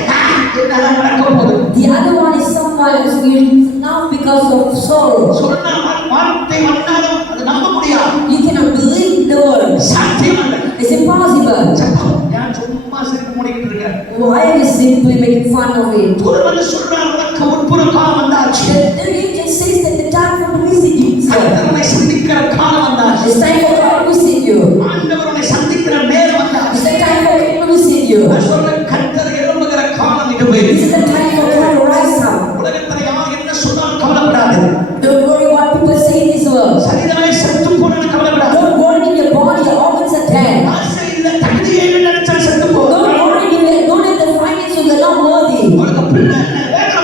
என்ன நடக்க போகுது. The other one is sometimes you laugh because of sorrow. சொன்ன வார்த்தை வந்தாலும் அது நம்ப முடியாது. You cannot believe the word. சாத்தியம் அல்ல. It's impossible. சத்தம். நான் சும்மா சிரிப்பு மூடிக்கிட்டு இருக்கேன். Why are you simply making fun of it? ஒரு வந்து சொல்றார் உனக்கு உட்புற காலம் வந்தாச்சு. The religion says that the time for the visit you. கர்த்தர் உன்னை சந்திக்கிற காலம் வந்தாச்சு. It's time for God to visit you. ஆண்டவர் உன்னை சந்திக்கிற நேரம் வந்தாச்சு. It's the time for God to visit you. நான் சொல்றேன், கர்த்தர் எழும்புகிற காலம் இதுவே. This is the time for God to rise up. உலகத்துல யார் என்ன சொன்னாலும் கவலைப்படாது. Don't worry what people say in this world. சரீரமே செத்து போனது கவலைப்படாது. Don't worry in your body, your organs are dead. ஆசை இல்ல, தகுதியே இல்லைன்னு நினைச்சா செத்து போ. Don't worry if you don't have the finance or you're not worthy. உனக்கு பிள்ளை இல்லை, வேலை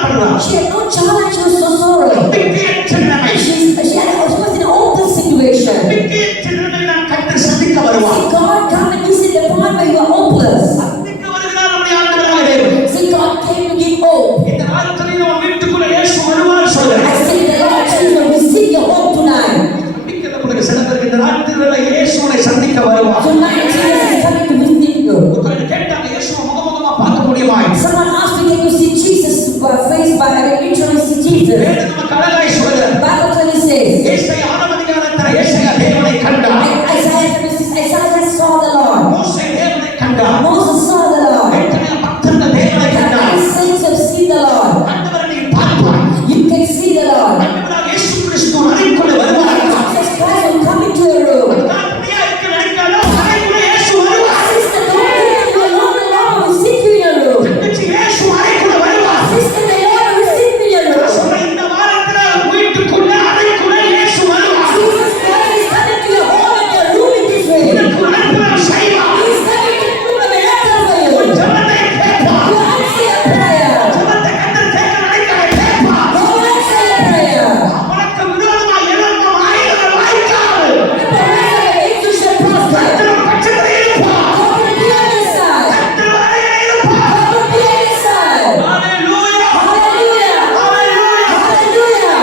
into a room. அதுதான் தனியா இருக்க நினைக்காதோ, அறைக்குள்ள இயேசு வருவார். Sister, don't think you alone, the Lord will sit you in your room. தங்கச்சி, இயேசு அறைக்குள்ள வருவார். Sister, the Lord will sit in your நான் room. சொல்றேன், இந்த வாரத்துல வீட்டுக்குள்ள அறைக்குள்ள இயேசு வருவார். Jesus Christ is coming to your home and your room in this way. உனக்கு அற்புதம் செய்வார். He is coming to do a miracle for you. உன் ஜெபத்தை கேட்பார். You answer your prayer. ஜெபத்தை கர்த்தர் கேட்க நினைக்கிறதை கேட்பார். God answer your prayer. உனக்கு விரோதமா எழும்பும் ஆயுதங்கள் வாய்க்காது. The promise against you shall prosper. கர்த்தர் உன் பட்சத்தில் இருப்பார். God will be on your side. கர்த்தர் அருகில் இருப்பார். God will be on your side. Hallelujah. Hallelujah. Hallelujah. Hallelujah.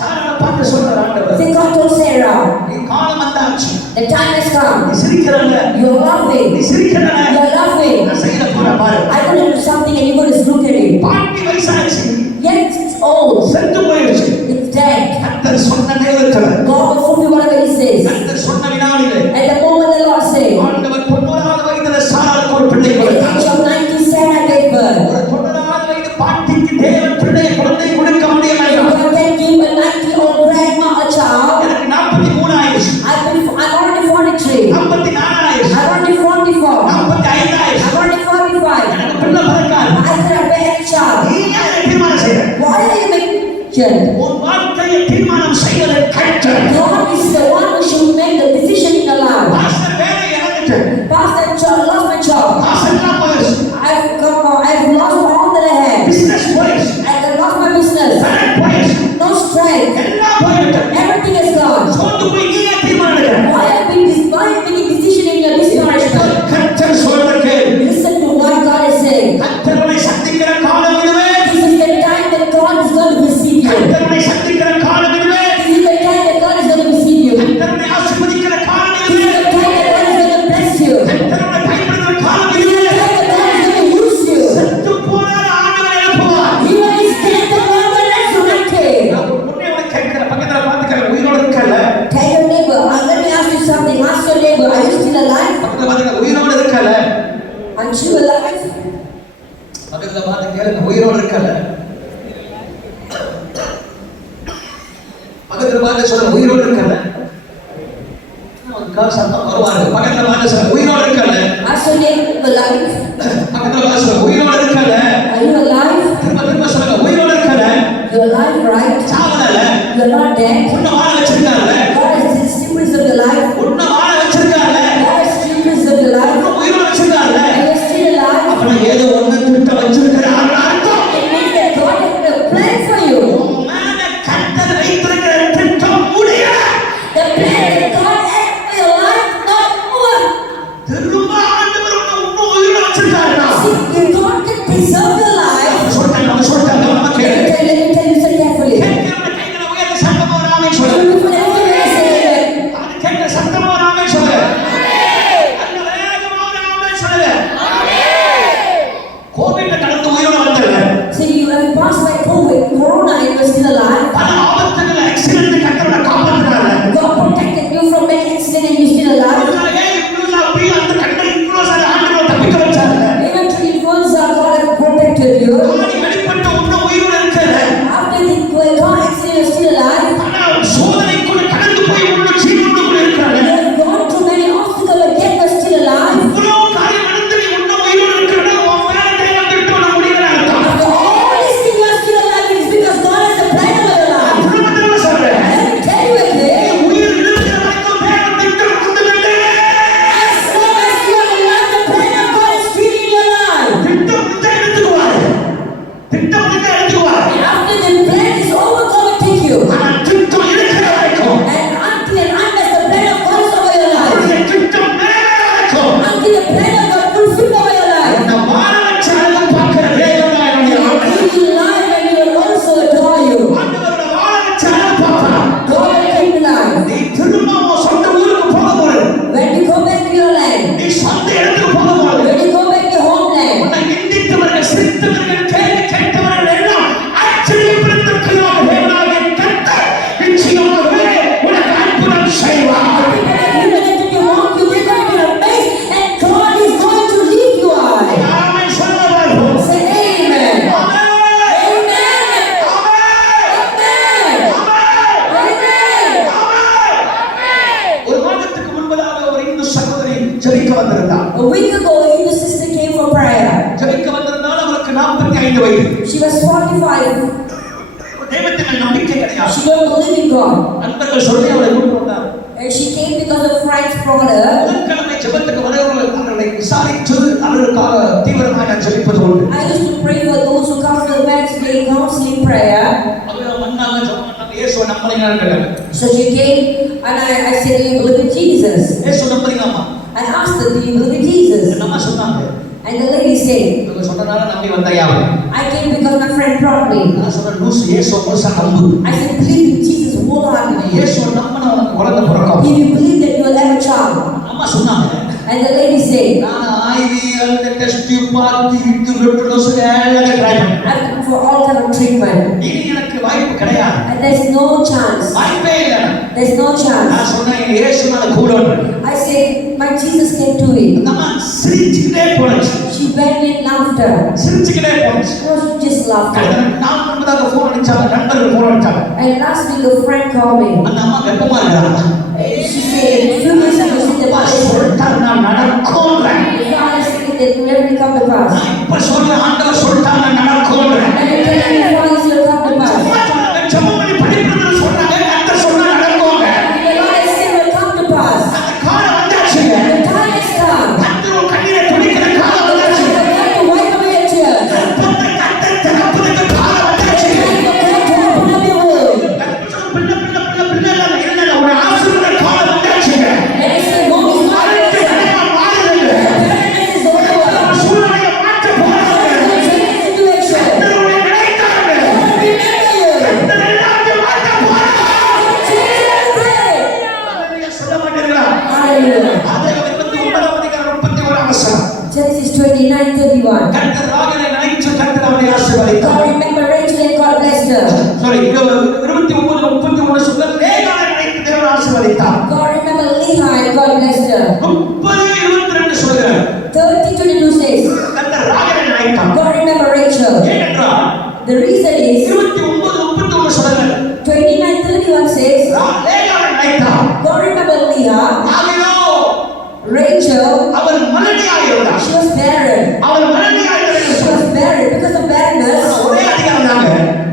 சாராவை பார்த்து சொல்றார் ஆண்டவர், Say God told Sarah, நீ காலம் வந்தாச்சு. the time has come. நீ சிரிக்கிறாங்க. You're laughing. நீ சிரிக்கிறாங்க. You're laughing. நான் செய்ய போறேன் பாரு. I'm going to do something and you're going to look at it. பாட்டி வயசாச்சு. Yet it's old. செத்து போயிடுச்சு. It's dead. கர்த்தர் சொன்ன நேரத்துல, God will fulfill whatever He says. கர்த்தர் சொன்ன வினாடியிலே, At the moment the Lord said, ஆண்டவர் 90 வயதுல சாராளுக்கு ஒரு பிள்ளை at the கொடுத்தார். age of 90, Sarah gave birth. ஒரு 90 வயது பாட்டிக்கு தேவன் பிள்ளை குழந்தை கொடுக்க முடியவில்லை. God can give a 90-year-old grandma a child. எனக்கு 43 ஆயிடுச்சு. I'm already 43. 54 ஆயிடுச்சு. I'm already 44. 45 ஆயிடுச்சு. I'm already 45. எனக்கு பிள்ளை பிறக்காது. I said I bear a child. நீ ஏன் தீர்மானம் செய்யற? Why are you making decision? உன் வாழ்க்கையை தீர்மானம் செய்வது கர்த்தர். God is the one who should make the decision in your life. Pastor வேலை இழந்துட்டு, Pastor, lost my job. காசெல்லாம் போயிடுச்சு. I've lost all that I had. Business போயிடுச்சு. I've lost my business. பணம் போயிடுச்சு. No strength. எல்லாம் போயிடுச்சு. Everything is gone. சோர்ந்து போய் நீ ஏன் தீர்மானம் எடுக்கிற? Why are you making decision in your discouragement? கர்த்தர் சொல்றத கேளு. Listen to what God is saying. கர்த்தரை சந்திக்கிற காலம் இதுவே. This is the time that God is going to visit you. கர்த்தரை சந்திக்கிற காலம் இதுவே. This is the time that God is going to visit you. This கர்த்தரை ஆசீர்வதிக்கிற காலம் is இதுவே. the time that God is going to bless you. This கர்த்தரை பயன்படுத்துகிற காலம் is இதுவே. the time that God is going to use you. செத்து போனாலும் ஆண்டவர் எழுப்புவார். Even if it's dead, the Lord will resurrect him. நான் உன்னை உனக்கு கேட்கிற பக்கத்துல பார்த்துக்கிற உயிரோடு இருக்கல. Tell your neighbor, let me ask you something. Ask your neighbor, are you still alive? பக்கத்துல பார்த்துக்கிற உயிரோடு இருக்கல. Aren't you alive? பக்கத்துல பார்த்து கேளுங்க, உயிரோடு இருக்கல. பக்கத்துல பார்த்து சொல்ற உயிரோடு இருக்கல. ஒரு கால் சத்தம் வருவாங்க. பக்கத்துல பார்த்து சொல்ற உயிரோடு இருக்கல. Ask your neighbor, alive? பக்கத்துல பார்த்து சொல்ற உயிரோடு இருக்கல. Are you alive? திரும்ப சொல்லுங்க, உயிரோடு இருக்கல. You're alive, right? சாவல. You're not dead. உன்னை வாழ வச்சிருக்காருல. God has still preserved your life. உன்னை வாழ வச்சிருக்காருல. God has still preserved your life. உன்னை உயிரோடு வச்சிருக்காருல. And you're still alive. அப்ப ஏதோ ஒண்ணு திட்டம் வச்சிருக்கிறாரு அர்த்தம். It means that God has a plan for you. உன் மேல கர்த்தர் வைத்திருக்கிற திட்டம் முடியல. The plan that God has for your life not over. திரும்ப ஆண்டவர் உன்னை இன்னும் உயிரோடு வச்சிருக்காருடா. See, God can preserve your life. சொல்லிட்டாங்க, நம்ம சொல்லிட்டாங்க, நம்ம கேளு. Let me tell you so carefully. கேட்கிறவன கைகளை உயர்த்தி சத்தமா ஒரு ஆமென் சொல்லு. Before everyone ஜெபிக்க வந்திருந்தார். A week ago, the sister came for prayer. ஜெபிக்க வந்திருந்தால் அவருக்கு 45 வயது. She was 45. தேவத்தில் நம்பிக்கை கிடையாது. She don't believe in God. நண்பர்கள் சொல்லி அவளை கூட்டி வந்தார். And she came because of friends brought her. புதன்கிழமை ஜெபத்துக்கு வருகிறவர்கள் அவர்களை விசாரித்து அவர்களுக்காக தீவிரமாக நான் ஜெபிப்பது உண்டு. I used to pray for those who come to the Wednesday counseling prayer. அவங்க வந்தாங்க ஜெபம் பண்ணாங்க. இயேசுவை நம்புறீங்களான்னு கேட்டாங்க. So she came and I said, do you believe in Jesus? இயேசு நம்புறீங்களாமா? I asked her, do you believe in Jesus? என்னம்மா சொன்னாங்க? And the lady said, இவங்க சொன்னதால நம்பி வந்தாயா? I came because my friend brought me. நான் சொன்னேன் லூசு இயேசுவை முழுசா நம்பு. I said, believe in Jesus wholeheartedly. இயேசுவை நம்பினா உனக்கு குழந்தை பிறக்கும். If you believe that you will have a child. அம்மா சொன்னாங்க. And the lady said, நான் IVL டெஸ்ட் பார்த்து இது லொட்டோஸ் எல்லாம் ட்ரை பண்ணேன். I've come for all kind of treatment. இனி எனக்கு வாய்ப்பு கிடையாது. And there's no chance. வாய்ப்பே இல்ல. There's no chance. நான் சொன்னேன் இயேசுனால கூடணும். I said, my Jesus can do it. அம்மா சிரிச்சிட்டே போச்சு. She went in laughter. சிரிச்சிட்டே போச்சு. She just laughed. நான் முன்பதாக ஃபோன் அடிச்சாங்க, நண்பர்கள் ஃபோன் அடிச்சாங்க. And last week a friend called me. அந்த அம்மா வெப்பமா இருக்காங்க. She said, few days ago, she said, நான் நடக்கும்ன்றேன். God is saying that will never come to pass. நான் இப்ப சொல்ற ஆண்டவர் சொல்லிட்டாங்க நடக்கும்ன்றேன். And you tell me God is will come to pass. ஜெபம் பண்ணி படிக்கிறது சொன்னாங்க, கர்த்தர் சொன்னா நடக்கும்ங்க. The Lord is saying will come to pass. அந்த காலம் வந்தாச்சுங்க. The time has come. கர்த்தர் உன் கண்ணீரை துடைக்கிற காலம் வந்தாச்சு. The time to wipe away your tears. கர்த்தர் திறப்பதற்கு காலம் வந்தாச்சு. The time to open up your womb. பிள்ளை பிள்ளை பிள்ளை பிள்ளை எல்லாம் இல்ல உன்னை ஆசீர்வதிக்கிற காலம் வந்தாச்சுங்க. And he said, womb is not அடுத்த கடைமா மாறுதுங்க. barrenness is over. சூழ்நிலையை மாற்ற போறாங்க. Change the situation. கர்த்தர் உன்னை நினைத்தாங்க. Remember you. கர்த்தர் எல்லாத்தையும் மாற்ற போறாங்க. Change everything. ஹalleluya சொல்ல மாட்டீங்களா? Hallelujah. ஆதியாகமம் 29 அதிகாரம் 31 வசனம். Genesis 29:31. கர்த்தர் ராகேலை நினைத்து கர்த்தர் அவனை ஆசீர்வதித்தார். God remembered Rachel and God blessed her. Sorry 29:31 சொல்ல லேயாளை நினைத்து தேவன் ஆசீர்வதித்தார். God remembered Leah and God blessed her. 30:22 சொல்கிறார். 30:22 says, கர்த்தர் ராகேலை நினைத்தார். God remembered Rachel. ஏனென்றால் The reason is 29:31 சொல்கிறார். 29:31 says, லேயாளை நினைத்தார். God remembered Leah. ராகேலோ Rachel, அவள் மலடியாய் இருந்தாள். she was barren. அவள் மலடியாய் She இருந்தாள். was barren because of barrenness. ஒரே அதிகாரம் தாங்க.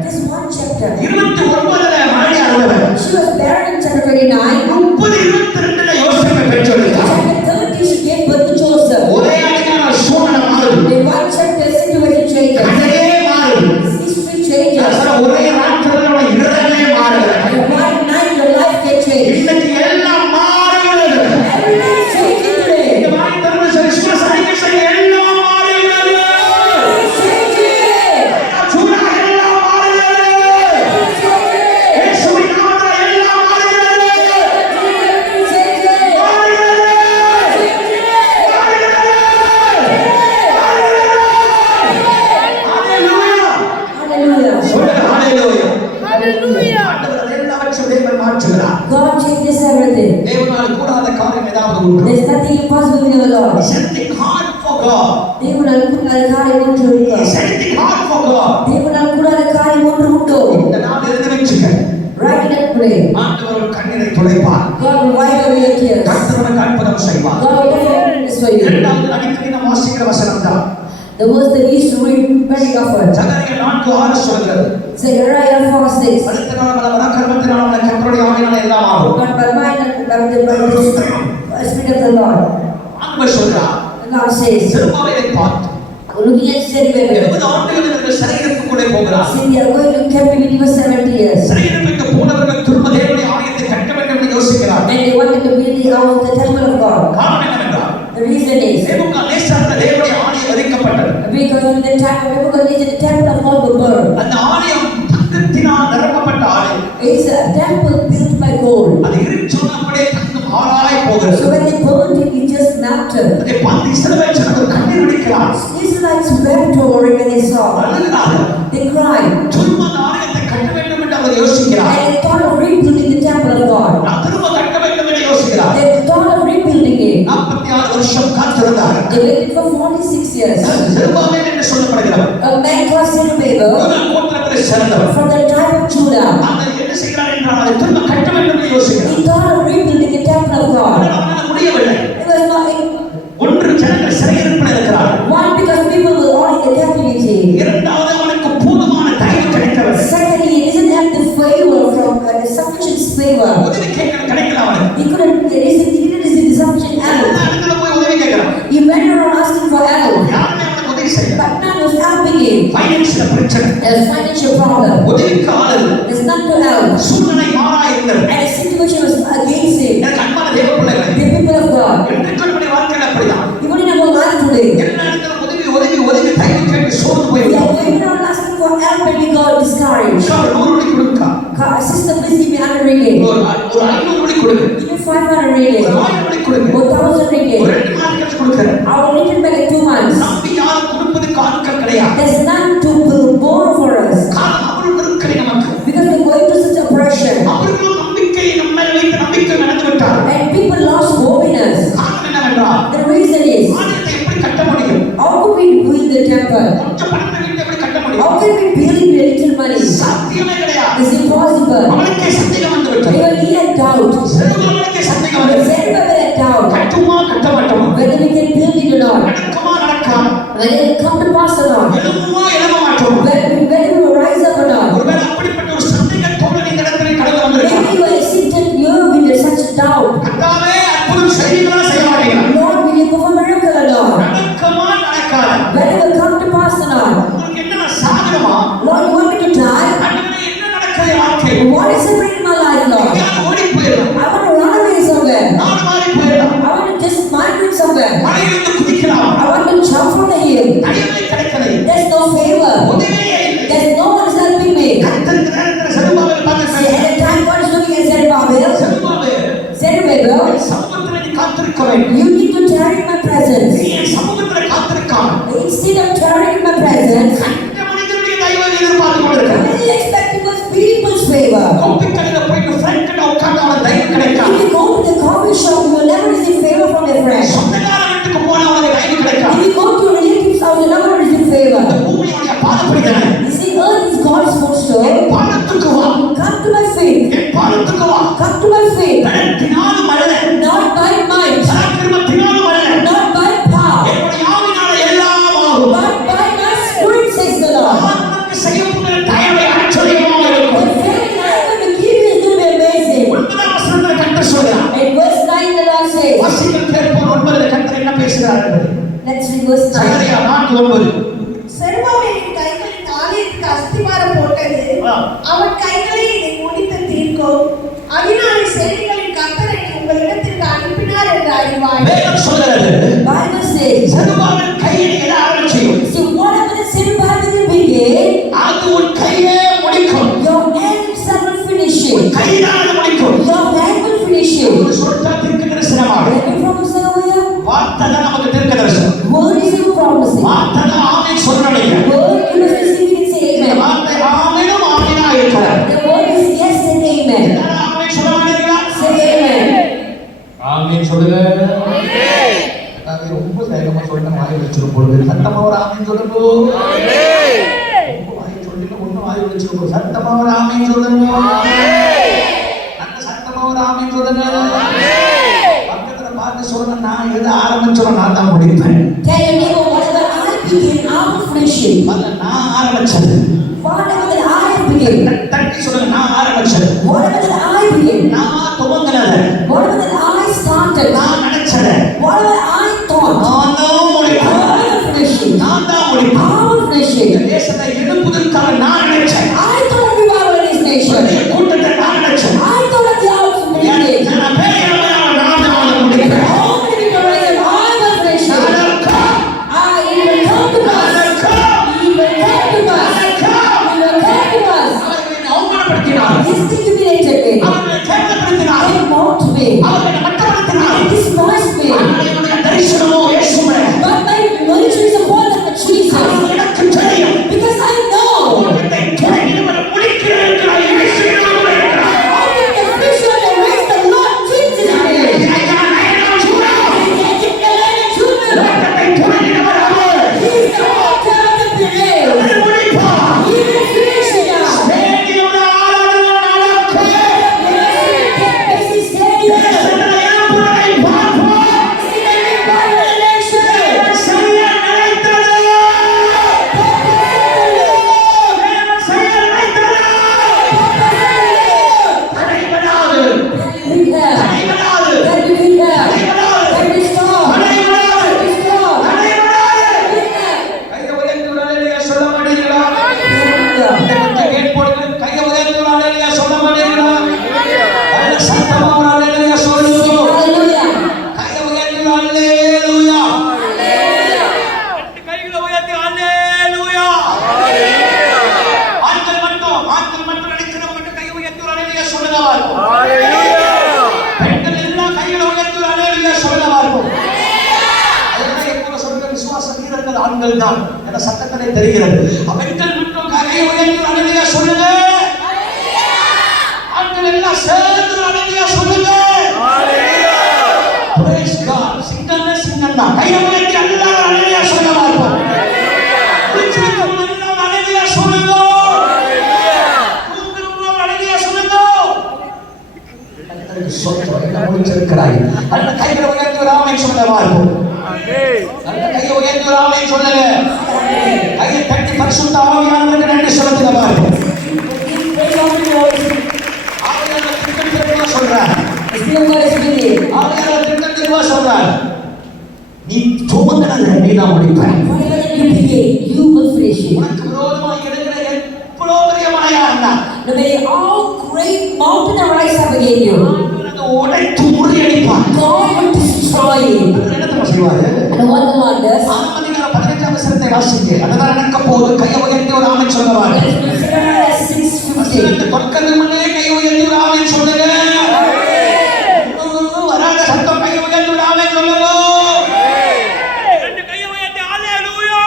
Just one chapter. 29ல மலடியாய் இருந்தவள். She was barren in chapter 29. 30:22ல யோசேப்பை பெற்றெடுத்தார். Chapter 30, she gave birth to Joseph. ஒரே அதிகாரம் சூழ்நிலை மாறுது. In one chapter, situation changes. கதையே மாறுது. History changes. அசல ஒரே ராத்திரியோட இருதயமே மாறுது. In one night, your life can change. இன்னைக்கு எல்லாம் மாறுகிறது. Everything is changing இந்த today. வாய் திறந்து கிறிஸ்துமஸ் அன்னைக்கு சொல்லி எல்லாம் மாறுகிறது. Changing. சூழ்நிலை எல்லாம் மாறுகிறது. இயேசுவின் நாமத்தில் எல்லாம் மாறுகிறது. Changing. மாறுகிறது. ஹalleluya. Hallelujah. சொல்லுங்க ஹalleluya. Hallelujah. ஆண்டவர் எல்லாவற்றையும் தேவன் மாற்றுகிறார். God changes everything. தேவனால் கூடாத காரியம் ஏதாவது உண்டு. There's nothing impossible with our Lord. Is anything hard for God? தேவனால் கூடாத காரியம் ஒன்று உண்டு. Is anything hard for God? தேவனால் கூடாத காரியம் ஒன்று உண்டு. இந்த நாள் எழுதி வச்சுக்க. Write it and pray. ஆண்டவர் உன் கண்ணீரை துடைப்பார். God will wipe away your tears. கர்த்தர் உனக்கு அற்புதம் செய்வார். God will do this for you. இரண்டாவது அடிக்கடி நாம் வாசிக்கிற வசனம் தான். The verse that we used to read very often. சகரியா 4:6 சொல்கிறது. Zechariah 4:6. அடுத்த நாள் பல கர்மத்தினால் உனக்கு கர்த்தருடைய ஆவியினால் எல்லாம் ஆகும். But by mind and by the Spirit of the Lord. ஆண்டவர் சொல்றார். The Lord says, செருபாபேலை பார்த்து looking at Zerubbabel, 70 ஆண்டுகள் இருக்கிற சிறையிருப்புக்குள்ளே போகிறார். say they are going to captivity for 70 years. சிறையிருப்புக்கு போனவர்கள் திரும்ப தேவனுடைய ஆலயத்தை கட்ட வேண்டும் என்று யோசிக்கிறார். And they wanted to build the house, the temple of God. காரணம் என்னவென்றால் The reason is நேபுகாத்நேசர் தேவனுடைய ஆலயம் எரிக்கப்பட்டது. because in the time of Nebuchadnezzar, the temple of God was burned. அந்த ஆலயம் தங்கத்தினால் நிரப்பப்பட்ட ஆலயம். It's a temple built by gold. அது எரிச்சோன அப்படியே தங்கம் ஆறாய் போகிறது. So when they burned it, it just melted. அதை பார்த்து இஸ்ரவேல் ஜனங்கள் கண்ணீர் வடிக்கிறார். Israelites wept over it when they saw. அழுகிறார்கள். They cried. திரும்ப அந்த ஆலயத்தை கட்ட வேண்டும் என்று அவர் யோசிக்கிறார். And they thought of rebuilding the temple of God. நான் திரும்ப கட்ட வேண்டும் என்று யோசிக்கிறார். They thought of rebuilding it. 46 வருஷம் காத்திருந்தார். They waited for 46 years. Zerubbabel என்று சொல்லப்படுகிறார். A man called Zerubbabel யூதா கோத்திரத்தை சேர்ந்தவர். from the tribe of Judah. அவர் என்ன செய்கிறார் என்றால் அதை திரும்ப கட்ட வேண்டும் என்று யோசிக்கிறார். He thought of rebuilding the temple of God. ஆனால் அவரால் முடியவில்லை. It was not கழிச்சு கொடுக்கிறேன். I will return back in 2 months. நம்பி யாரும் கொடுப்பதுக்கு ஆட்கள் கிடையாது. There's none to borrow for us. காரணம் அவர்கள் நெருக்கடி நமக்கு. Because we're going through such oppression. அவர்களும் நம்பிக்கையை நம்ம மேல் வைத்த நம்பிக்கை இழந்து விட்டார்கள். And people lost hope in us. காரணம் என்னவென்றால் The reason is, ஆலயத்தை எப்படி கட்ட முடியும்? how could we build the temple? கொஞ்சம் பணத்தை வைத்து எப்படி கட்ட முடியும்? How can we build with little money? சாத்தியமே கிடையாது. It's impossible. அவனுக்கே சந்தேகம் வந்து விட்டது. Even he had doubt. செருபுகளுக்கே சந்தேகம் வந்து விட்டது. Zerubbabel had doubt. கட்டுமா கட்ட மாட்டோமா? Whether we can build it or not. நடக்குமா நடக்காம? Whether it will come to pass or not. எழும்புமா எழும்ப மாட்டோமா? Whether we will rise up or not. ஒருவேளை அப்படிப்பட்ட ஒரு சந்தேகத்தோடு இந்த இடத்திலே கடந்து வந்திருக்கலாம். Maybe you are seated here with such doubt. கர்த்தாவே அற்புதம் செய்வீங்களா செய்ய மாட்டீங்களா? Lord, will you perform a miracle or not? நடக்குமா நடக்காதா? Whether it will come to pass or not. உங்களுக்கு என்ன சாகணுமா? Lord, you want me to die? ஆண்டவரே என்ன நடக்குது வாழ்க்கை? What is happening in my life, Lord? எங்கேயாவது ஓடி போயிடலாம். I want to run away somewhere. நாடு மாறி போயிடலாம். I want to just migrate somewhere. மலையிலிருந்து குதிக்கலாம். I want to jump from the hill. தயவே கிடைக்கலை. There's no favor. உதவியே இல்லை. There's no one is helping me. கர்த்தர் இந்த நேரத்தில் செருபாபேலை பார்த்து See, at the time God is looking at Zerubbabel. Zerubbabel, சமூகத்தில் நீ காத்திருக்க வேண்டும். you need to tarry in my presence. நீ என் சமூகத்தில் காத்திருக்காம Instead of tarrying in my presence, கண்ட மனிதனுடைய தயவை எதிர்பார்த்து கொண்டிருக்க. you expect people's favor. Copy கடையில் போயிட்டு ஃப்ரெண்ட் கிட்ட உட்கார்ந்து அவன தயவு கிடைக்காது. If you go to the coffee shop, you will never receive favor from your friends. சொந்தக்கார வீட்டுக்கு போனா அவனுக்கு தயவு கிடைக்காது. If you go to a relative's house, you will never receive favor. இந்த பூமியுடைய பாதப்படிதானே. You see, earth is God's footstool. என் பாதத்துக்கு வா. Come to my faith. என் பாதத்துக்கு வா. Come to my faith. பலத்தினாலும் அல்ல. Not by might. பராக்கிரமத்தினாலும் அல்ல. Not by power. என்னுடைய ஆவியினால எல்லாம் ஆகும். But by my spirit, says the Lord. நான் உனக்கு செய்யப்போகிற தயவை ஆச்சரியமாக இருக்கும். The favor that I'm going to give you is going to be amazing. 9ஆம் வசனத்தில் கர்த்தர் சொல்கிறார். In verse 9, the Lord says, வாசிகள் கேட்போம் 9 கர்த்தர் என்ன பேசுகிறார் என்பதை. let's read verse 9. சகரியா 4:9. செருபாபேலின் கைகளில் ஆலயத்துக்கு அஸ்திவாரம் போட்டது. ஆ. அவன் கைகளை இதை முடித்து தீர்க்கும். அதனாலே சேனைகளின் கர்த்தர் என்னை உங்களிடத்திற்கு அனுப்பினார் என்று அறிவாய். வேதம் சொல்கிறது. Bible says, செருபாபேல் கையை எட ஆரம்பிச்சையும் see, whatever the Zerubbabel will begin, அது உன் கையே முடிக்கும். your hand itself will finish உன் it. கைதான் அது முடிக்கும். Your hand will finish it. ஒரு சொட்டா தீர்க்க தரிசனமாக. Let me promise over here. வார்த்தைதான் நமக்கு தீர்க்க தரிசனம். Word is your promising. வார்த்தைதான் ஆமென் சொல்றீங்க. Word you must receive it and say இந்த amen. வார்த்தை ஆமெனும் ஆமெனா இருக்கிறார். The word is yes and amen. எல்லாரும் ஆமென் சொல்ல மாட்டீங்களா? Say amen. ஆமென் சொல்லுங்க. அது ரொம்ப வேகமா சொல்லிட்டு வாய் வச்சிரும் பொழுது சத்தமா ஒரு ஆமென் சொல்லுங்க. ரொம்ப வாய் சொல்லிட்டு ஒண்ணு வாய் வச்சிரும். சத்தமா ஒரு ஆமென் சொல்லுங்க. அந்த சத்தமா ஒரு ஆமென் சொல்லுங்க. பக்கத்துல பார்த்து சொல்லுங்க, நான் எது ஆரம்பிச்சோம் நான் தான் முடிப்பேன். Tell your neighbor, whatever I begin, I will finish it. முதல்ல நான் ஆரம்பிச்சது. Whatever that I begin, தட்டி சொல்லுங்க, நான் ஆரம்பிச்சது. whatever that I begin, நான் துவங்கினது. whatever that I started, நான் நினைச்சது. whatever I thought, நான் தான் முடிப்பேன். I will finish it. நான் தான் முடிப்பேன். I will finish இந்த it. தேசத்தை எழுப்புவதற்காக நான் நினைச்சேன். I thought of revival in this nation. பெரிய கூட்டத்தை நான் நினைச்சேன். I thought of the house of meeting. நான் பெரிய அளவிலான நான் தான் அதை முடிப்பேன். How many people are there? I will finish it. அதற்கும் It will come to pass. அதற்கும் It will come to pass. It will come to pass. அவர்கள் என்னை அவமானப்படுத்தினார். This thing humiliated me. அவர்களை கேவலப்படுத்தினார். They mocked me. அவர்களை மட்டப்படுத்தினார். They despised me. ஆனால் என்னுடைய தரிசனமோ இயேசுவே. But my ministry is upon the Jesus. ஆனால் எனக்கு தெரியும். Because I know. உலகத்தை தொடங்கினவர் முடிக்கிறவர் இருக்கிறார். இயேசுவினவர் இருக்கிறார். I can the fish on the race the Lord Jesus name. ஐயா, நான் சொல்றேன். I can the land of children. உலகத்தை தொடங்கினவர் அவர். He is the author of the parade. அவர் முடிப்பார். He will finish it out. ஸ்தேதியோட ஆராதனை நடக்கும். Yes, he is steady. தேசத்தில் எழுப்புவதை பார்ப்போம். ஆண்கள் தான் என்ற சத்தத்திலே தெரிகிறது. பெண்கள் மட்டும் கையை உயர்த்தி அல்லேலூயா சொல்லுங்க. ஆண்கள் எல்லாம் சேர்ந்து அல்லேலூயா சொல்லுங்க. Praise God. சிங்கமே சிங்கம் தான். கையை உயர்த்தி எல்லாரும் அல்லேலூயா சொல்லுங்க பார்ப்போம். உச்சரிக்கும் எல்லாம் அல்லேலூயா சொல்லுங்க. குழுவிலும் அல்லேலூயா சொல்லுங்க. கர்த்தருக்கு ஸ்தோத்திரம். என்ன முடிச்சிருக்கிறாய்? அந்த கைகளை உயர்த்தி ஒரு ஆமென் சொல்லுங்க பார்ப்போம். அந்த கையை உயர்த்தி ஒரு ஆமென் சொல்லுங்க. கையை தட்டி பரிசுத்த ஆவியானவருக்கு நன்றி சொல்லுங்க பார்ப்போம். ஆவியானவர் திட்டத்திற்கு சொல்றார். ஆவியானவர் திட்டத்திற்கு சொல்றார். நீ துவங்கினதை நீ தான் முடிப்பாய். உனக்கு விரோதமாக இருக்கிற எவ்வளவு பெரிய மலையா இருந்தா No matter how great mountain arise up against you, உடைத்து முறியடிப்பார். God will destroy it. என்ன தெரியுமா செய்வாரு? And what the Lord does? ஆதியாகமம் 15ஆம் வசனத்தை வாசிங்க. அதுதான் நடக்க போகுது. கையை உயர்த்தி ஒரு ஆமென் சொல்லுவார். 6:50. தொற்கிறது முன்னே கையை உயர்த்தி ஒரு ஆமென் சொல்லுங்க. வராத சத்தம் கையை உயர்த்தி ஒரு ஆமென் சொல்லுங்க. ரெண்டு கையை உயர்த்தி ஹalleluya.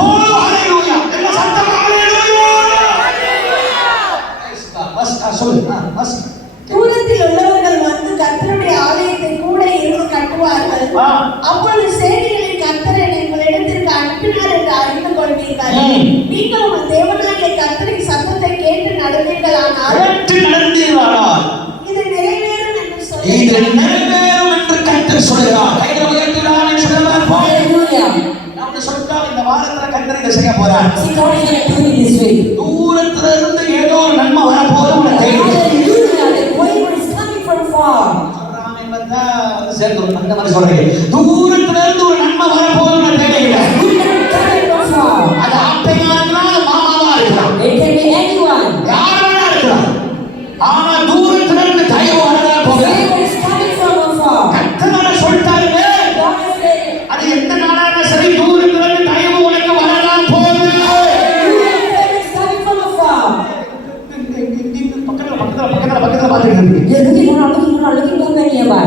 ஓ ஹalleluya. என்ன சத்தம் ஹalleluya. பஸ் சொல்லு. பஸ் தூரத்தில் உள்ளவர்கள் வந்து கர்த்தருடைய ஆலயத்தை கூட இருந்து கட்டுவார்கள். அப்பொழுது சேனைகளின் கர்த்தர் என்னை உங்களிடத்திற்கு அனுப்பினார் என்று அறிந்து கொள்வீர்கள். நீங்கள் உங்கள் தேவனாகிய கர்த்தரின் சத்தத்தை கேட்டு நடந்தீர்களானால் இது நிறைவேறும் என்று கர்த்தர் சொல்கிறார். கைகளை உயர்த்தி ஆமென் சொல்லுங்கள். Hallelujah. நம்ம சொல்றா இந்த வாரத்துல கர்த்தர் இதை செய்ய போறார். See, God is going to do it this way. தூரத்துல இருந்து ஏதோ ஒரு நன்மை வர போகுது உனக்கு தெரியும். Hallelujah. The word is coming from far. ஆமென் வந்தா வந்து சேர்ந்து அந்த மாதிரி சொல்றீங்க. தூரத்துல இருந்து ஒரு நன்மை வர போகுது உனக்கு தெரியல. Coming from far. அது ஆத்தையா இருக்கலாம், மாமாவா இருக்கலாம், It can be anyone. யார் வேணா இருக்கலாம். ஆனா தூரத்துல இருந்து தயவு வரதா போகுது. Favor is coming from afar. கர்த்தர் சொல்லிட்டாருங்க. God has said it. அது எந்த நாடான சரி தூரத்துல இருந்து தயவு உனக்கு வரலாம் போகுது. Favor is coming from afar. பக்கத்துல பாத்துக்கிட்டு You're looking around, looking over nearby.